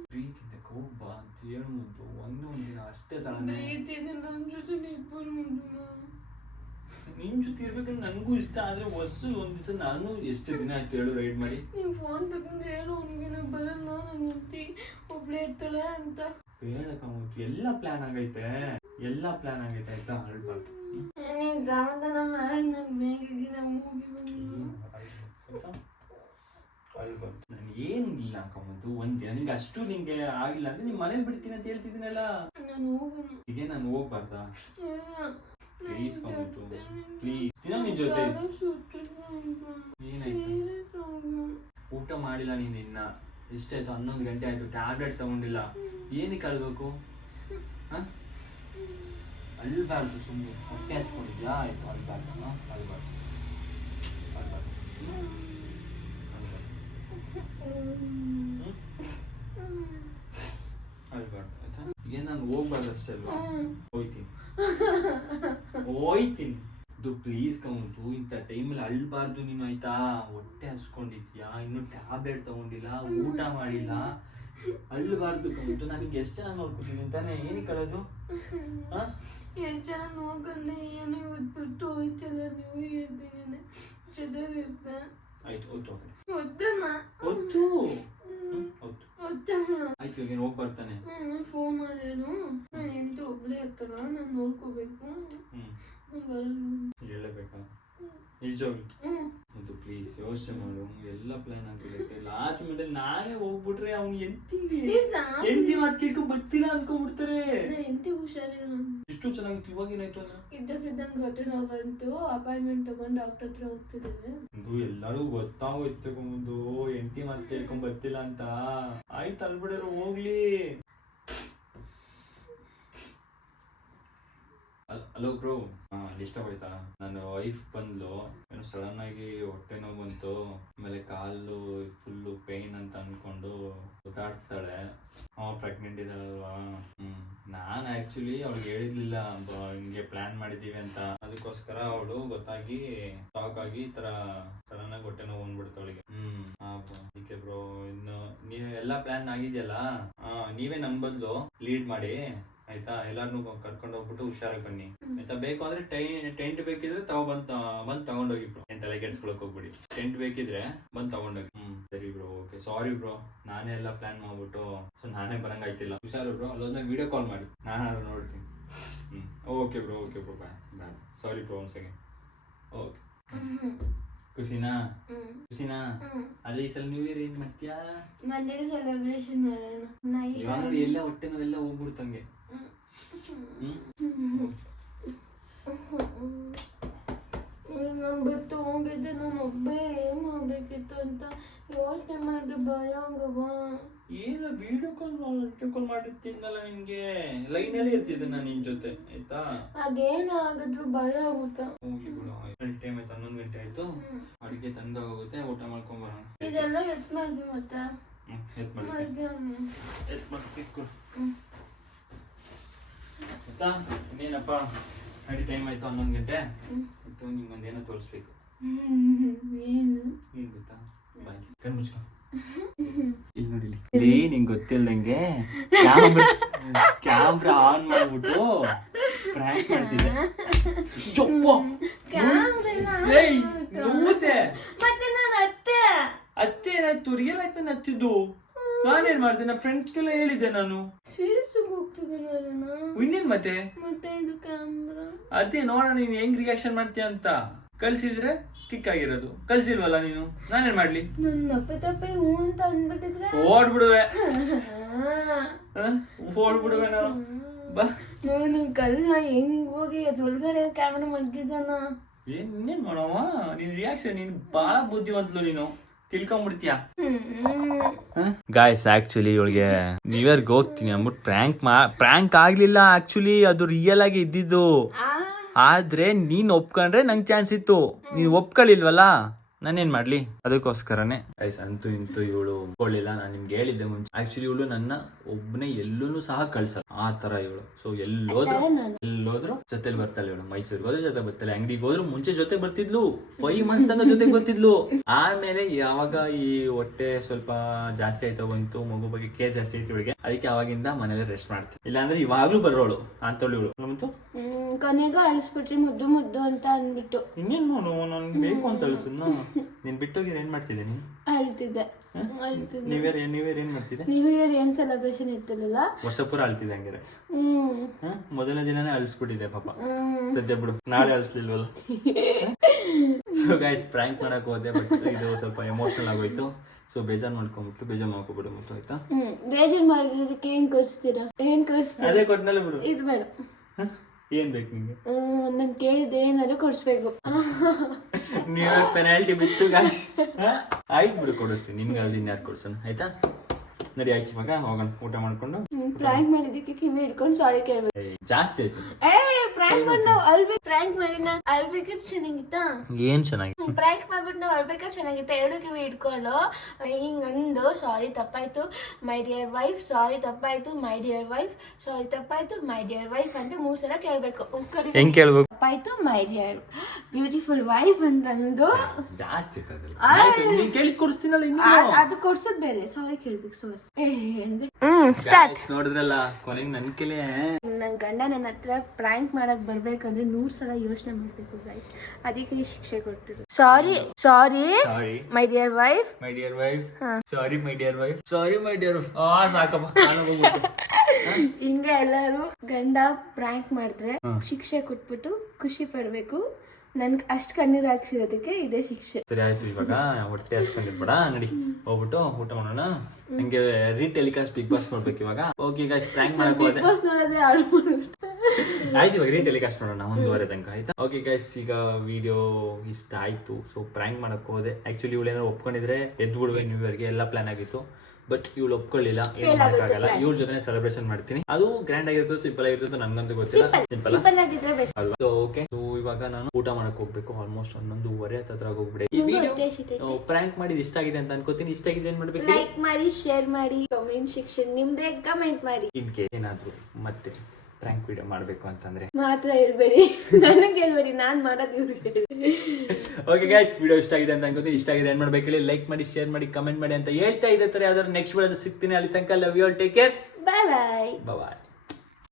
ಪ್ರೀತಿಯಿಂದ ಕೋಪ ಅಂತ ಹೇಳು ಮತ್ತು ಒಂದು ಒಂದಿನ ಅಷ್ಟೇ ತಾನೇ.
ನನ್ನ ಜೊತೆ
ನಿನ್ ಜೊತೆ ಇರ್ಬೇಕಂದ್ರೆ ನನಗೂ ಇಷ್ಟ ಆದ್ರೆ ಹೊಸ ಒಂದ್ ದಿವಸ ನಾನು ಎಷ್ಟು ದಿನ ಆಯ್ತು ಹೇಳು ರೈಡ್ ಮಾಡಿ.
ನೀವು ಫೋನ್ ತಗೊಂಡು ಹೇಳು ಅವ್ನಿಗೆ ನಾನು ಬರಲ್ಲ ನನ್ನ ಹೆಂಡತಿ ಒಬ್ಳೆ ಇರ್ತಾಳೆ ಅಂತ.
ಬೇಡ ಕಮುತ್ತು ಎಲ್ಲ ಪ್ಲಾನ್ ಆಗೈತೆ. ಎಲ್ಲ ಪ್ಲಾನ್ ಆಗೈತೆ ಆಯ್ತಾ? ಅಳ್ಬಾರ್ದು?
ನೀನು ಸಮಾಧಾನ ಮಾಡಿ ನನ್ನ ಬೇಗ ಮೂಗಿ ಬಂದು
ಅಳ್ಬಾರ್ದು ನಾನು ಏನು ಇಲ್ಲ ಕಮಂತು ಒಂದ್ ದಿನ ನಿಂಗೆ ಅಷ್ಟು ನಿಂಗೆ ಆಗಿಲ್ಲ ಅಂದ್ರೆ ನಿಮ್ ಮನೇಲಿ ಬಿಡ್ತೀನಿ ಅಂತ ಹೇಳ್ತಿದ್ದೀನಲ್ಲ.
ನಾನು ಹೋಗೋಣ
ಹೀಗೆ ನಾನು ಹೋಗ್ಬಾರ್ದಾ. ಪ್ಲೀಸ್. ಪ್ಲೀಸ್ ದಿನ ನಿನ್ ಜೊತೆ. ಏನಾಯ್ತು? ಊಟ ಮಾಡಿಲ್ಲ ನೀನು ಇನ್ನ. ಎಷ್ಟಾಯ್ತು? ಹನ್ನೊಂದು ಗಂಟೆ ಆಯ್ತು. ಟ್ಯಾಬ್ಲೆಟ್ ತಗೊಂಡಿಲ್ಲ. ಏನಕ್ಕೆ ಅಳ್ಬೇಕು? ಅಲ್ಬಾರ್ದು ಅಳ್ಬಾರ್ದು ಸುಮ್ಮನೆ ಹೊಟ್ಟೆ ಹಸ್ಕೊಂಡಿದ್ಯಾ? ಆಯ್ತು ಅಳ್ಬಾರ್ದು ಹ? ಅಳ್ಬಾರ್ದು ಅಳ್ಬಾರ್ದು ಹ್ಮ್? ಅಳ್ಬಾರ್ದು. ಆಯ್ತಾ ಈಗ ನಾನು ಹೋಗ್ಬಾರ್ದು ಅಷ್ಟೇ ಅಲ್ವಾ? ಹೋಯ್ತೀನಿ. ಹೋಯ್ತೀನಿ. ಇದು ಪ್ಲೀಸ್ ಕೌಂಟು ಇಂಥ ಟೈಮಲ್ಲಿ ಅಳ್ಬಾರ್ದು ನೀನು ಆಯ್ತಾ? ಹೊಟ್ಟೆ ಹಸ್ಕೊಂಡಿದ್ಯಾ? ಇನ್ನು ಟ್ಯಾಬ್ಲೆಟ್ ತಗೊಂಡಿಲ್ಲ ಊಟ ಮಾಡಿಲ್ಲ. ಅಳ್ಬಾರ್ದು ಕೌಂಟು ನನಗೆ ಎಷ್ಟು ಜನ ನೋಡ್ಕೊತೀನಿ ತಾನೇ ಏನಕ್ಕೆ ಕಳೋದು?
ಎಷ್ಟು ಜನ ನೋಡ್ಕೊಂಡೆ? ಏನೋ ಬಿಟ್ಟು ಹೋಯ್ತಲ್ಲ ನೀವು ಹೇಳ್ತೀನಿ ಜೊತೆಲಿರ್ತೆ
ಆಯ್ತು ಒತ್ತು
ಒತ್ತಮ್ಮ.
ಒತ್ತು ಹ್ಮ್, ಹೊತ್ತು
ಒತ್ತಮ್ಮ.
ಆಯ್ತು ಇವಾಗ ಹೋಗಿ ಬರ್ತಾನೆ.
ಫೋನ್ ಮಾಡಿದ್ರು ನಾನು ಎಂತ ಒಬ್ಳೆ ಇರ್ತಾರ ನಾನು ನೋಡ್ಕೋಬೇಕು.
ಹ್ಮ್.
ನಾನ್ ಬರಲ್ಲ.
ಹೇಳಬೇಕಾ ನಿಜವಾಗ್ಲು. ಮತ್ತು ಪ್ಲೀಸ್ ಯೋಚನೆ ಮಾಡು. ಎಲ್ಲ ಪ್ಲಾನ್ ಆಗ್ಬಿಡುತ್ತೆ ಲಾಸ್ಟ್ ಮಿನಿಟ್ ನಾನೇ ಹೋಗ್ಬಿಟ್ರೆ ಅವ್ನು ಎಂತಿ? ಎಂತಿ ಮಾತು ಕೇಳ್ಕೊಂಡ್ ಬತ್ತಿಲ್ಲ ಅನ್ಕೊಂಡ್ಬಿಡ್ತಾರೆ.
ಎಂತಿ ಎಂತ ಹುಷಾರಿಲ್ಲ.
ಇಷ್ಟು ಚೆನ್ನಾಗಿತ್ತು ಇವಾಗ ಏನಾಯ್ತು ಅಂದ್ರೆ?
ಇದ್ದಕ್ಕಿದ್ದಂಗೆ ನಾವು ಬಂತು. ಅಪಾಯಿಂಟ್ಮೆಂಟ್ ತಗೊಂಡು ಡಾಕ್ಟರ್ ಹತ್ರ ಹೋಗ್ತಿದ್ದೇವೆ.
ಇದು ಎಲ್ಲರೂ ಗೊತ್ತಾಗೋಯ್ತು ಮುಂದು ಎಂಟಿ ಮಾತು ಕೇಳ್ಕೊಂಡ್ ಬರ್ತಿಲ್ಲ ಅಂತ. ಆಯ್ತು ಅಲ್ಬಿಡೋರು ಹೋಗ್ಲಿ. ಹಲೋ ಬ್ರೋ ಡಿಸ್ಟರ್ಬ್ ಆಯ್ತಾ? ನನ್ನ ವೈಫ್ ಬಂದ್ಲು. ಏನೋ ಸಡನ್ ಆಗಿ ಹೊಟ್ಟೆ ನೋವು ಬಂತು. ಆಮೇಲೆ ಕಾಲು ಫುಲ್ಲು ಪೇನ್ ಅಂತ ಅನ್ಕೊಂಡು ಗೊತ್ತಾಡ್ತಾಳೆ ಅವ ಪ್ರೆಗ್ನೆಂಟ್ ಇದ್ದಾಳಲ್ವಾ? ಹ್ಮ್. ನಾನು ಆಕ್ಚುಲಿ ಅವ್ಳಿಗೆ ಹೇಳಿರ್ಲಿಲ್ಲ ಹಿಂಗೆ ಪ್ಲಾನ್ ಮಾಡಿದೀವಿ ಅಂತ. ಅದಕ್ಕೋಸ್ಕರ ಅವಳು ಗೊತ್ತಾಗಿ ಟಾಕ್ ಆಗಿ ಈ ತರ ಸಡನ್ ಆಗಿ ಹೊಟ್ಟೆ ನೋವು ಬಂದ್ಬಿಡ್ತು ಅವಳಿಗೆ. ಹ್ಮ್. ಬ್ರೋ ಇನ್ನು ನೀವು ಎಲ್ಲಾ ಪ್ಲಾನ್ ಆಗಿದೆಯಲ್ಲ? ನೀವೇ ನನ್ ಬದಲು ಲೀಡ್ ಮಾಡಿ. ಆಯ್ತಾ? ಎಲ್ಲಾರ್ನು ಕರ್ಕೊಂಡು ಹೋಗ್ಬಿಟ್ಟು ಹುಷಾರಾಗಿ ಬನ್ನಿ. ಆಯ್ತಾ? ಬೇಕು ಅಂದ್ರೆ ಟೆಂಟ್ ಬೇಕಿದ್ರೆ ತಾವ್ ಬಂದ್ ಬಂದ್ ತಗೊಂಡೋಗಿ ಬ್ರೋ ಏನ್ ತಲೆ ಕೆಡ್ಸ್ಕೊಳಕ್ ಹೋಗ್ಬಿಡಿ. ಟೆಂಟ್ ಬೇಕಿದ್ರೆ ಬಂದ್ ತಗೊಂಡೋಗಿ. ಹ್ಮ್ ಸರಿ ಬ್ರೋ ಓಕೆ. ಸಾರಿ ಬ್ರೋ. ನಾನೇ ಎಲ್ಲ ಪ್ಲಾನ್ ಮಾಡ್ಬಿಟ್ಟು ಸೊ ನಾನೇ ಬರಂಗ್ ಆಯ್ತಿಲ್ಲ. ಹುಷಾರು ಬ್ರೋ. ಅಲ್ಲೊಂದಾಗ ವಿಡಿಯೋ ಕಾಲ್ ಮಾಡಿ. ನಾನು ನೋಡ್ತೀನಿ. ಹ್ಮ್. Okay bro okay bro. Bye bye sorry bro ಒಂದ್ ಸೆಕೆಂಡ್ ಓಕೆ ಖುಷಿನಾ? ಖುಷಿನಾ? ಅಲ್ಲಿ ಈ ಸಲ ನ್ಯೂ ಇಯರ್ ಏನ್ ಮಾಡ್ತೀಯಾ?
ಮಂಡ್ಯ ಸೆಲೆಬ್ರೇಷನ್ ಮಾಡೋಣ.
ಇವಾಗ ನೋಡಿ ಎಲ್ಲ ಹೊಟ್ಟೆ ನಾವೆಲ್ಲ ಹೋಗ್ಬಿಡ್ತಂಗೆ
ನಾನು ಬಿಟ್ಟು ಹೋಗಿದ್ದೆ ನಾನು ಒಬ್ಬೇ ಏನ್ ಮಾಡ್ಬೇಕಿತ್ತು ಅಂತ ಯೋಚನೆ ಮಾಡಿ ಭಯ ಆಗವಾ
ಏನು ವಿಡಿಯೋ ಕಾಲ್ ವಿಡಿಯೋ ಕಾಲ್ ಮಾಡಿರ್ತಿದ್ನಲ್ಲ ನಿನ್ಗೆ? ಲೈನ್ ಅಲ್ಲಿ ಇರ್ತಿದ್ದೆ ನಾನು ನಿನ್ ಜೊತೆ ಆಯ್ತಾ?
ಅದೇನೇ ಆಗಿದ್ರು ಭಯ ಆಗುತ್ತಾ?
ಹೋಗ್ಲಿ ಬಿಡು ಟೈಮ್ ಆಯ್ತು ಹನ್ನೊಂದು ಗಂಟೆ ಆಯ್ತು. ಅಡಿಗೆ ತಂದ ಹೋಗುತ್ತೆ ಊಟ ಮಾಡ್ಕೊಂಡ್ ಬರೋಣ.
ಇದೆಲ್ಲ ಎತ್ ಮಾಡಿ ಮತ್ತೆ
ಎತ್ ಮಾಡಿ ಎತ್ ಮಾಡಿ. ಆಯ್ತಾ ಇನ್ನೇನಪ್ಪ? ನಡಿ ಟೈಮ್ ಆಯ್ತು ಹನ್ನೊಂದು ಗಂಟೆ. ಇತ್ತು ನಿಂಗೊಂದು ಏನೋ ತೋರಿಸ್ಬೇಕು.
ಏನು?
ಗೊತ್ತಾ? ಬಾಯ್ ಕಣ್ ಮುಚ್ಕೊ. ಇಲ್ಲಿ ನೋಡಿ ಇಲ್ಲಿ. ನಿಂಗೆ ಗೊತ್ತಿಲ್ದಂಗೆ ಕ್ಯಾಮ್ರಾ ಆನ್ ಮಾಡ್ಬಿಟ್ಟು ಪ್ರ್ಯಾಂಕ್ ಮಾಡ್ತಿದ್ದೆ.
ಅತ್ತೆ.
ಅತ್ತೆ ಆಯ್ತು ಹತ್ತಿದ್ದು ನಾನೇನ್ ಮಾಡ್ದೆ? ನನ್ನ ಫ್ರೆಂಡ್ಸ್ಗೆಲ್ಲ ಹೇಳಿದ್ದೆ ನಾನು.
ಸೀರಿಯಸ್ ಹೋಗ್ತಿದೆ
ಇನ್ನೇನ್ ಮತ್ತೆ?
ಮತ್ತೆ ಇದು ಕ್ಯಾಮ್ರಾ
ಅದೇ ನೋಡೋಣ ನೀನ್ ಹೆಂಗ್ ರಿಯಾಕ್ಷನ್ ಮಾಡ್ತೀಯ ಅಂತ. ಕಳ್ಸಿದ್ರೆ ಕಿಕ್ ಆಗಿರೋದು. ಕಳ್ಸಿಲ್ವಲ್ಲ ನೀನು? ನಾನೇನ್ ಮಾಡ್ಲಿ?
ನನ್ನ ಅಪ್ಪೆ ತಪ್ಪೆ ಹೂ ಅಂತ ಅಂದ್ಬಿಟ್ಟಿದ್ರೆ?
ಓಡ್ಬಿಡುವೆ. ಹ? ಓಡ್ಬಿಡುವೆ ನಾನು ಬಾ.
ನಾನು ಕಲ್ಲ ಹೆಂಗ್ ಹೋಗಿ ಅದ್ರೊಳಗಡೆ ಕ್ಯಾಮ್ರಾ ಮಡ್ಗಿದ್ದಾನ
ಏನ್ ಇನ್ನೇನ್ ಮಾಡವ? ನಿನ್ ರಿಯಾಕ್ಷನ್ ನೀನ್ ಬಾಳ ಬುದ್ಧಿವಂತಲು ನೀನು. ತಿಳ್ಕೊಂಬಿಡ್ತೀಯ? ಗಾಯ್ಸ್ ಆಕ್ಚುಲಿ ಇವಳಿಗೆ ನ್ಯೂ ಇಯರ್ಗೆ ಹೋಗ್ತೀನಿ ಅಂದ್ಬಿಟ್ಟು ಪ್ರ್ಯಾಂಕ್ ಮಾ ಪ್ರ್ಯಾಂಕ್ ಆಗ್ಲಿಲ್ಲ ಆಕ್ಚುಲಿ ಅದು ರಿಯಲ್ ಆಗಿ ಇದ್ದಿದ್ದು. ಆದ್ರೆ ನೀನ್ ಒಪ್ಕೊಂಡ್ರೆ ನಂಗೆ ಚಾನ್ಸ್ ಇತ್ತು. ನೀನ್ ಒಪ್ಕೊಳ್ಳಿಲ್ವಲ್ಲ ನಾನೇನ್ ಮಾಡ್ಲಿ? ಅದಕ್ಕೋಸ್ಕರನೇ. ಐಸ್ ಅಂತೂ ಇಂತು ಇವಳು ಒಪ್ಕೊಳ್ಳಿಲ್ಲ. ನಾನು ನಿಮ್ಗೆ ಹೇಳಿದ್ದೆ ಮುಂಚೆ. ಆಕ್ಚುಲಿ ಇವಳು ನನ್ನ ಒಬ್ಬನೇ ಎಲ್ಲೂ ಸಹ ಕಳ್ಸಲ್ಲ. ಆ ತರ ಇವಳು. ಸೊ ಎಲ್ಲೋದ್ರು ಎಲ್ಲೋದ್ರು ಜೊತೆಲಿ ಬರ್ತಾಳೆ ಇವಳು. ಮೈಸೂರಿಗೆ ಹೋದ್ರೆ ಜೊತೆ ಬರ್ತಾಳೆ. ಅಂಗಡಿಗೆ ಹೋದ್ರು ಮುಂಚೆ ಜೊತೆ ಬರ್ತಿದ್ಲು. ಫೈವ್ ಮಂತ್ಸ್ ತನಕ ಜೊತೆಗೆ ಬರ್ತಿದ್ಲು. ಆಮೇಲೆ ಯಾವಾಗ ಈ ಹೊಟ್ಟೆ ಸ್ವಲ್ಪ ಜಾಸ್ತಿ ಆಯ್ತಾ ಬಂತು ಮಗು ಬಗ್ಗೆ ಕೇರ್ ಜಾಸ್ತಿ ಆಯ್ತು ಇವಳಿಗೆ ಅದಕ್ಕೆ ಅವಾಗಿಂದ ಮನೇಲಿ ರೆಸ್ಟ್ ಮಾಡ್ತೀನಿ. ಇಲ್ಲಾಂದ್ರೆ ಇವಾಗ್ಲೂ ಬರೋಳು ಅಂತವಳು ಇವಳು.
ಹ್ಮ್ ಕೊನೆಗೂ ಅಲಿಸ್ಬಿಟ್ರಿ ಮುದ್ದು ಮುದ್ದು ಅಂತ ಅಂದ್ಬಿಟ್ಟು.
ಇನ್ನೇನು ನನ್ಗೆ ಬೇಕು ಅಂತ ಅಳಿಸುದ್ನ ನೀನ್ ಬಿಟ್ಟೋಗಿ ಏನ್ ಮಾಡ್ತಿದ್ದೆ ನೀನ್?
ಅಳ್ತಿದ್ದೆ ಅಳ್ತಿದ್ದೆ
ನೀವೇರ್ ನೀವೇರ್ ಏನ್ ಮಾಡ್ತಿದ್ದೆ?
ನ್ಯೂ ಇಯರ್ ಏನ್ ಸೆಲೆಬ್ರೇಷನ್ ಇರ್ತಿರ್ಲಿಲ್ಲ
ವರ್ಷ ಪೂರ ಅಳ್ತಿದ್ದೆ ಹಂಗಿರ
ಹ್ಮ್
ಮೊದಲನೇ ದಿನನೇ ಅಳಿಸ್ಬಿಟ್ಟಿದ್ದೆ ಪಾಪ. ಸದ್ಯ ಬಿಡು. ನಾಳೆ ಅಳಿಸ್ಲಿಲ್ವಲ್ಲ ಸೊ ಗೈಸ್ ಪ್ರ್ಯಾಂಕ್ ಮಾಡಕ್ ಹೋದೆ ಬಟ್ ಇದು ಸ್ವಲ್ಪ ಎಮೋಷನಲ್ ಆಗೋಯ್ತು. ಸೊ ಬೇಜಾರ್ ಮಾಡ್ಕೊಂಡ್ಬಿಟ್ಟು ಬೇಜಾರ್ ಮಾಡ್ಕೊಬಿಡ್ಬಿಟ್ಟು ಆಯ್ತಾ?
ಹ್ಮ್. ಬೇಜಾರ್ ಮಾಡಿರೋದಕ್ಕೆ ಏನ್ ಕೊಡ್ಸ್ತೀರಾ? ಏನ್ ಕೊಡ್ಸ್ತೀರಾ?
ಅದೇ ಕೊಟ್ನಲ್ಲ ಬಿಡು.
ಇದು ಬೇಡ.
ಹ? ಏನ್ ಬೇಕು ನಿಂಗೆ?
ಹ್ಮ್ ನನ್ ಕೇಳಿದೆ ಏನಾದ್ರು ಕೊಡ್ಸ್ಬೇಕು.
ಇಯರ್ ಪೆನಾಲ್ಟಿ ಬಿತ್ತು ಗಾಯ್ಸ್ ಆಯ್ತು ಬಿಡು ಕೊಡಿಸ್ತೀನಿ. ನಿಮ್ಗೆ ಅಲ್ಲಿ ಇನ್ಯಾರು ಕೊಡ್ಸೋಣ ಆಯ್ತಾ? ನಡಿ ಆಯ್ತು ಮಗ ಹೋಗೋಣ ಊಟ ಮಾಡ್ಕೊಂಡು.
ಪ್ರ್ಯಾಂಕ್ ಮಾಡಿದ್ದಕ್ಕೆ ಕಿವಿ ಹಿಡ್ಕೊಂಡು ಸಾರಿ ಕೇಳ್ಬೇಕು.
ಜಾಸ್ತಿ ಆಯ್ತು.
ಏ ಪ್ರ್ಯಾಂಕ್ ಮಾಡಿ ನಾವು ಅಲ್ಬೇಕು ಪ್ರ್ಯಾಂಕ್ ಮಾಡಿ ನಾ ಅಲ್ಬೇಕಾದ್ರೆ ಚೆನ್ನಾಗಿತ್ತಾ?
ಏನ್ ಚೆನ್ನಾಗಿ?
ಪ್ರ್ಯಾಂಕ್ ಮಾಡ್ಬಿಟ್ಟು ನಾವು ಅಳ್ಬೇಕಾದ್ರೆ ಚೆನ್ನಾಗಿತ್ತು? ಎರಡು ಕಿವಿ ಹಿಡ್ಕೊಂಡು. ಹಿಂಗಂದು ಸಾರಿ ತಪ್ಪಾಯ್ತು ಮೈ ಡಿಯರ್ ವೈಫ್ ಸಾರಿ ತಪ್ಪಾಯ್ತು ಮೈ ಡಿಯರ್ ವೈಫ್ ಸಾರಿ ತಪ್ಪಾಯ್ತು ಮೈ ಡಿಯರ್ ವೈಫ್ ಅಂತ ಮೂರ್ ಸಲ ಕೇಳ್ಬೇಕು.
ಹೆಂಗ್ ಕೇಳ್ಬೇಕು?
ತಪ್ಪಾಯ್ತು ಮೈ ಡಿಯರ್ ಬ್ಯೂಟಿಫುಲ್ ವೈಫ್
ಜಾಸ್ತಿ.
ಆ.
ಆಯ್ತು, ನೀನ್ ಕೇಳಿದ್ ಕೊಡಿಸ್ತೀನಲ್ಲ ಇನ್ನು
ಅದು ಕೊಡ್ಸೋದ್ ಬೇರೆ. ಸಾರಿ ಕೇಳ್ಬೇಕು ಸಾರಿ ಹ್ಮ್ ಸ್ಟಾರ್ಟ್
ನೋಡಿದ್ರಲ್ಲ ಕೊನೆಗೆ ನನ್ ಕೆಲೆ.
ನನ್ನ ಗಂಡ ನನ್ನ ಹತ್ರ ಪ್ರ್ಯಾಂಕ್ ಮಾಡಕ್ ಬರ್ಬೇಕಂದ್ರೆ ನೂರ್ ಸಲ ಯೋಚನೆ ಮಾಡ್ಬೇಕು ಗೈಸ್ ಅದಕ್ಕೆ ಶಿಕ್ಷೆ ಕೊಡ್ತಿದ್ರು sorry sorry
sorry
my dear wife
my dear wife sorry my dear wife sorry my dear ಆ ಸಾಕಪ್ಪ. ನಾನು.
ಹಿಂಗೆ ಎಲ್ಲರೂ ಗಂಡ ಪ್ರ್ಯಾಂಕ್ ಮಾಡಿದ್ರೆ ಶಿಕ್ಷೆ ಕೊಟ್ಬಿಟ್ಟು ಖುಷಿ ಪಡಬೇಕು. ನನ್ಗೆ ಅಷ್ಟ್ ಕಣ್ಣೀರ್ ಹಾಕ್ಸಿರೋದಕ್ಕೆ ಇದೇ ಶಿಕ್ಷೆ.
ಸರಿ ಆಯ್ತು ಇವಾಗ ಹೊಟ್ಟೆ ಹಸ್ಕೊಂಡಿರ್ಬೇಡ ನಡಿ. ಹೋಗ್ಬಿಟ್ಟು ಊಟ ಮಾಡೋಣ. ನಂಗೆ ರೀ ಟೆಲಿಕಾಸ್ಟ್ ಬಿಗ್ ಬಾಸ್ ನೋಡ್ಬೇಕು ಇವಾಗ. ಓಕೆ ಗಾಯ್ಸ್ ಪ್ರ್ಯಾಂಕ್ ಮಾಡಕ್ ಹೋದೆ.
ಬಾಸ್ ನೋಡೋದೇ ಹಾಳು ಮಾಡ್ಬಿಟ್ಟು.
ಆಯ್ತು ಇವಾಗ ರೀಟೆಲಿಕಾಸ್ಟ್ ನೋಡೋಣ ಒಂದೂವರೆ ತನಕ ಆಯ್ತಾ? ಓಕೆ ಗೈಸ್ ಈಗ ವಿಡಿಯೋ ಇಷ್ಟ ಆಯ್ತು. ಸೊ ಪ್ರ್ಯಾಂಕ್ ಮಾಡಕ್ ಹೋದೆ. ಆಕ್ಚುಲಿ ಇವಳು ಏನಾದ್ರು ಒಪ್ಕೊಂಡಿದ್ರೆ ಎದ್ದು ಬಿಡುವೆ ನ್ಯೂ ಇಯರ್ಗೆ ಎಲ್ಲ ಪ್ಲಾನ್ ಆಗಿತ್ತು. ಬಟ್ ಇವಳು ಒಪ್ಕೊಳ್ಳಿಲ್ಲ ಏನ್
Fail ಆಗಲ್ಲ
ಮಾಡಕ್ಕಾಗಲ್ಲ.
plan.
ಇವ್ರ ಜೊತೆ ಸೆಲೆಬ್ರೇಷನ್ ಮಾಡ್ತೀನಿ. ಅದು ಗ್ರ್ಯಾಂಡ್ ಆಗಿರ್ತದೆ ಸಿಂಪಲ್ ಆಗಿರ್ತದೆ ನನ್ಗಂತೂ ಗೊತ್ತಿಲ್ಲ.
Simple
simple
simple
okay so ಇವಾಗ ನಾನು ಊಟ ಮಾಡಕ್ ಹೋಗ್ಬೇಕು. ಆಲ್ಮೋಸ್ಟ್ ಹನ್ನೊಂದುವರೆ ಹತ್ರ ಹೋಗ್ಬಿಡಿ ಈ ವಿಡಿಯೋ ಪ್ರ್ಯಾಂಕ್ ಮಾಡಿದ್ ಇಷ್ಟ ಆಗಿದೆ ಅಂತ ಅನ್ಕೋತೀನಿ. ಇಷ್ಟ ಆಗಿದೆ ಏನ್ ಮಾಡ್ಬೇಕು?
ಲೈಕ್ ಮಾಡಿ ಶೇರ್ ಮಾಡಿ ಕಮೆಂಟ್ ಸೆಕ್ಷನ್ ನಿಮ್ದೇ ಕಮೆಂಟ್ ಮಾಡಿ.
ಇನ್ ಕೇಸ್ ಏನಾದ್ರು ಮತ್ತೆ ಪ್ರ್ಯಾಂಕ್ ವಿಡಿಯೋ ಮಾಡ್ಬೇಕು ಅಂತಂದ್ರೆ.
ಮಾತ್ರ ಹೇಳ್ಬೇಡಿ. ನನಗೆ ಹೇಳ್ಬೇಡಿ. ನಾನ್ ಮಾಡೋದು ಇವ್ರಿಗೆ
ಓಕೆ ಗೈಸ್ ವಿಡಿಯೋ ಇಷ್ಟ ಆಗಿದೆ ಅಂತ ಅನ್ಕೋತೀನಿ. ಇಷ್ಟ ಆಗಿದೆ ಏನ್ ಮಾಡ್ಬೇಕು ಹೇಳಿ? ಲೈಕ್ ಮಾಡಿ ಶೇರ್ ಮಾಡಿ ಕಮೆಂಟ್ ಮಾಡಿ ಅಂತ ಹೇಳ್ತಾ ಇದೆ ತರ ಯಾವ್ದಾದ್ರು ನೆಕ್ಸ್ಟ್ ವಿಡಿಯೋ ಸಿಗ್ತೀನಿ. ಅಲ್ಲಿ ತನಕ love you all take care
bye bye
bye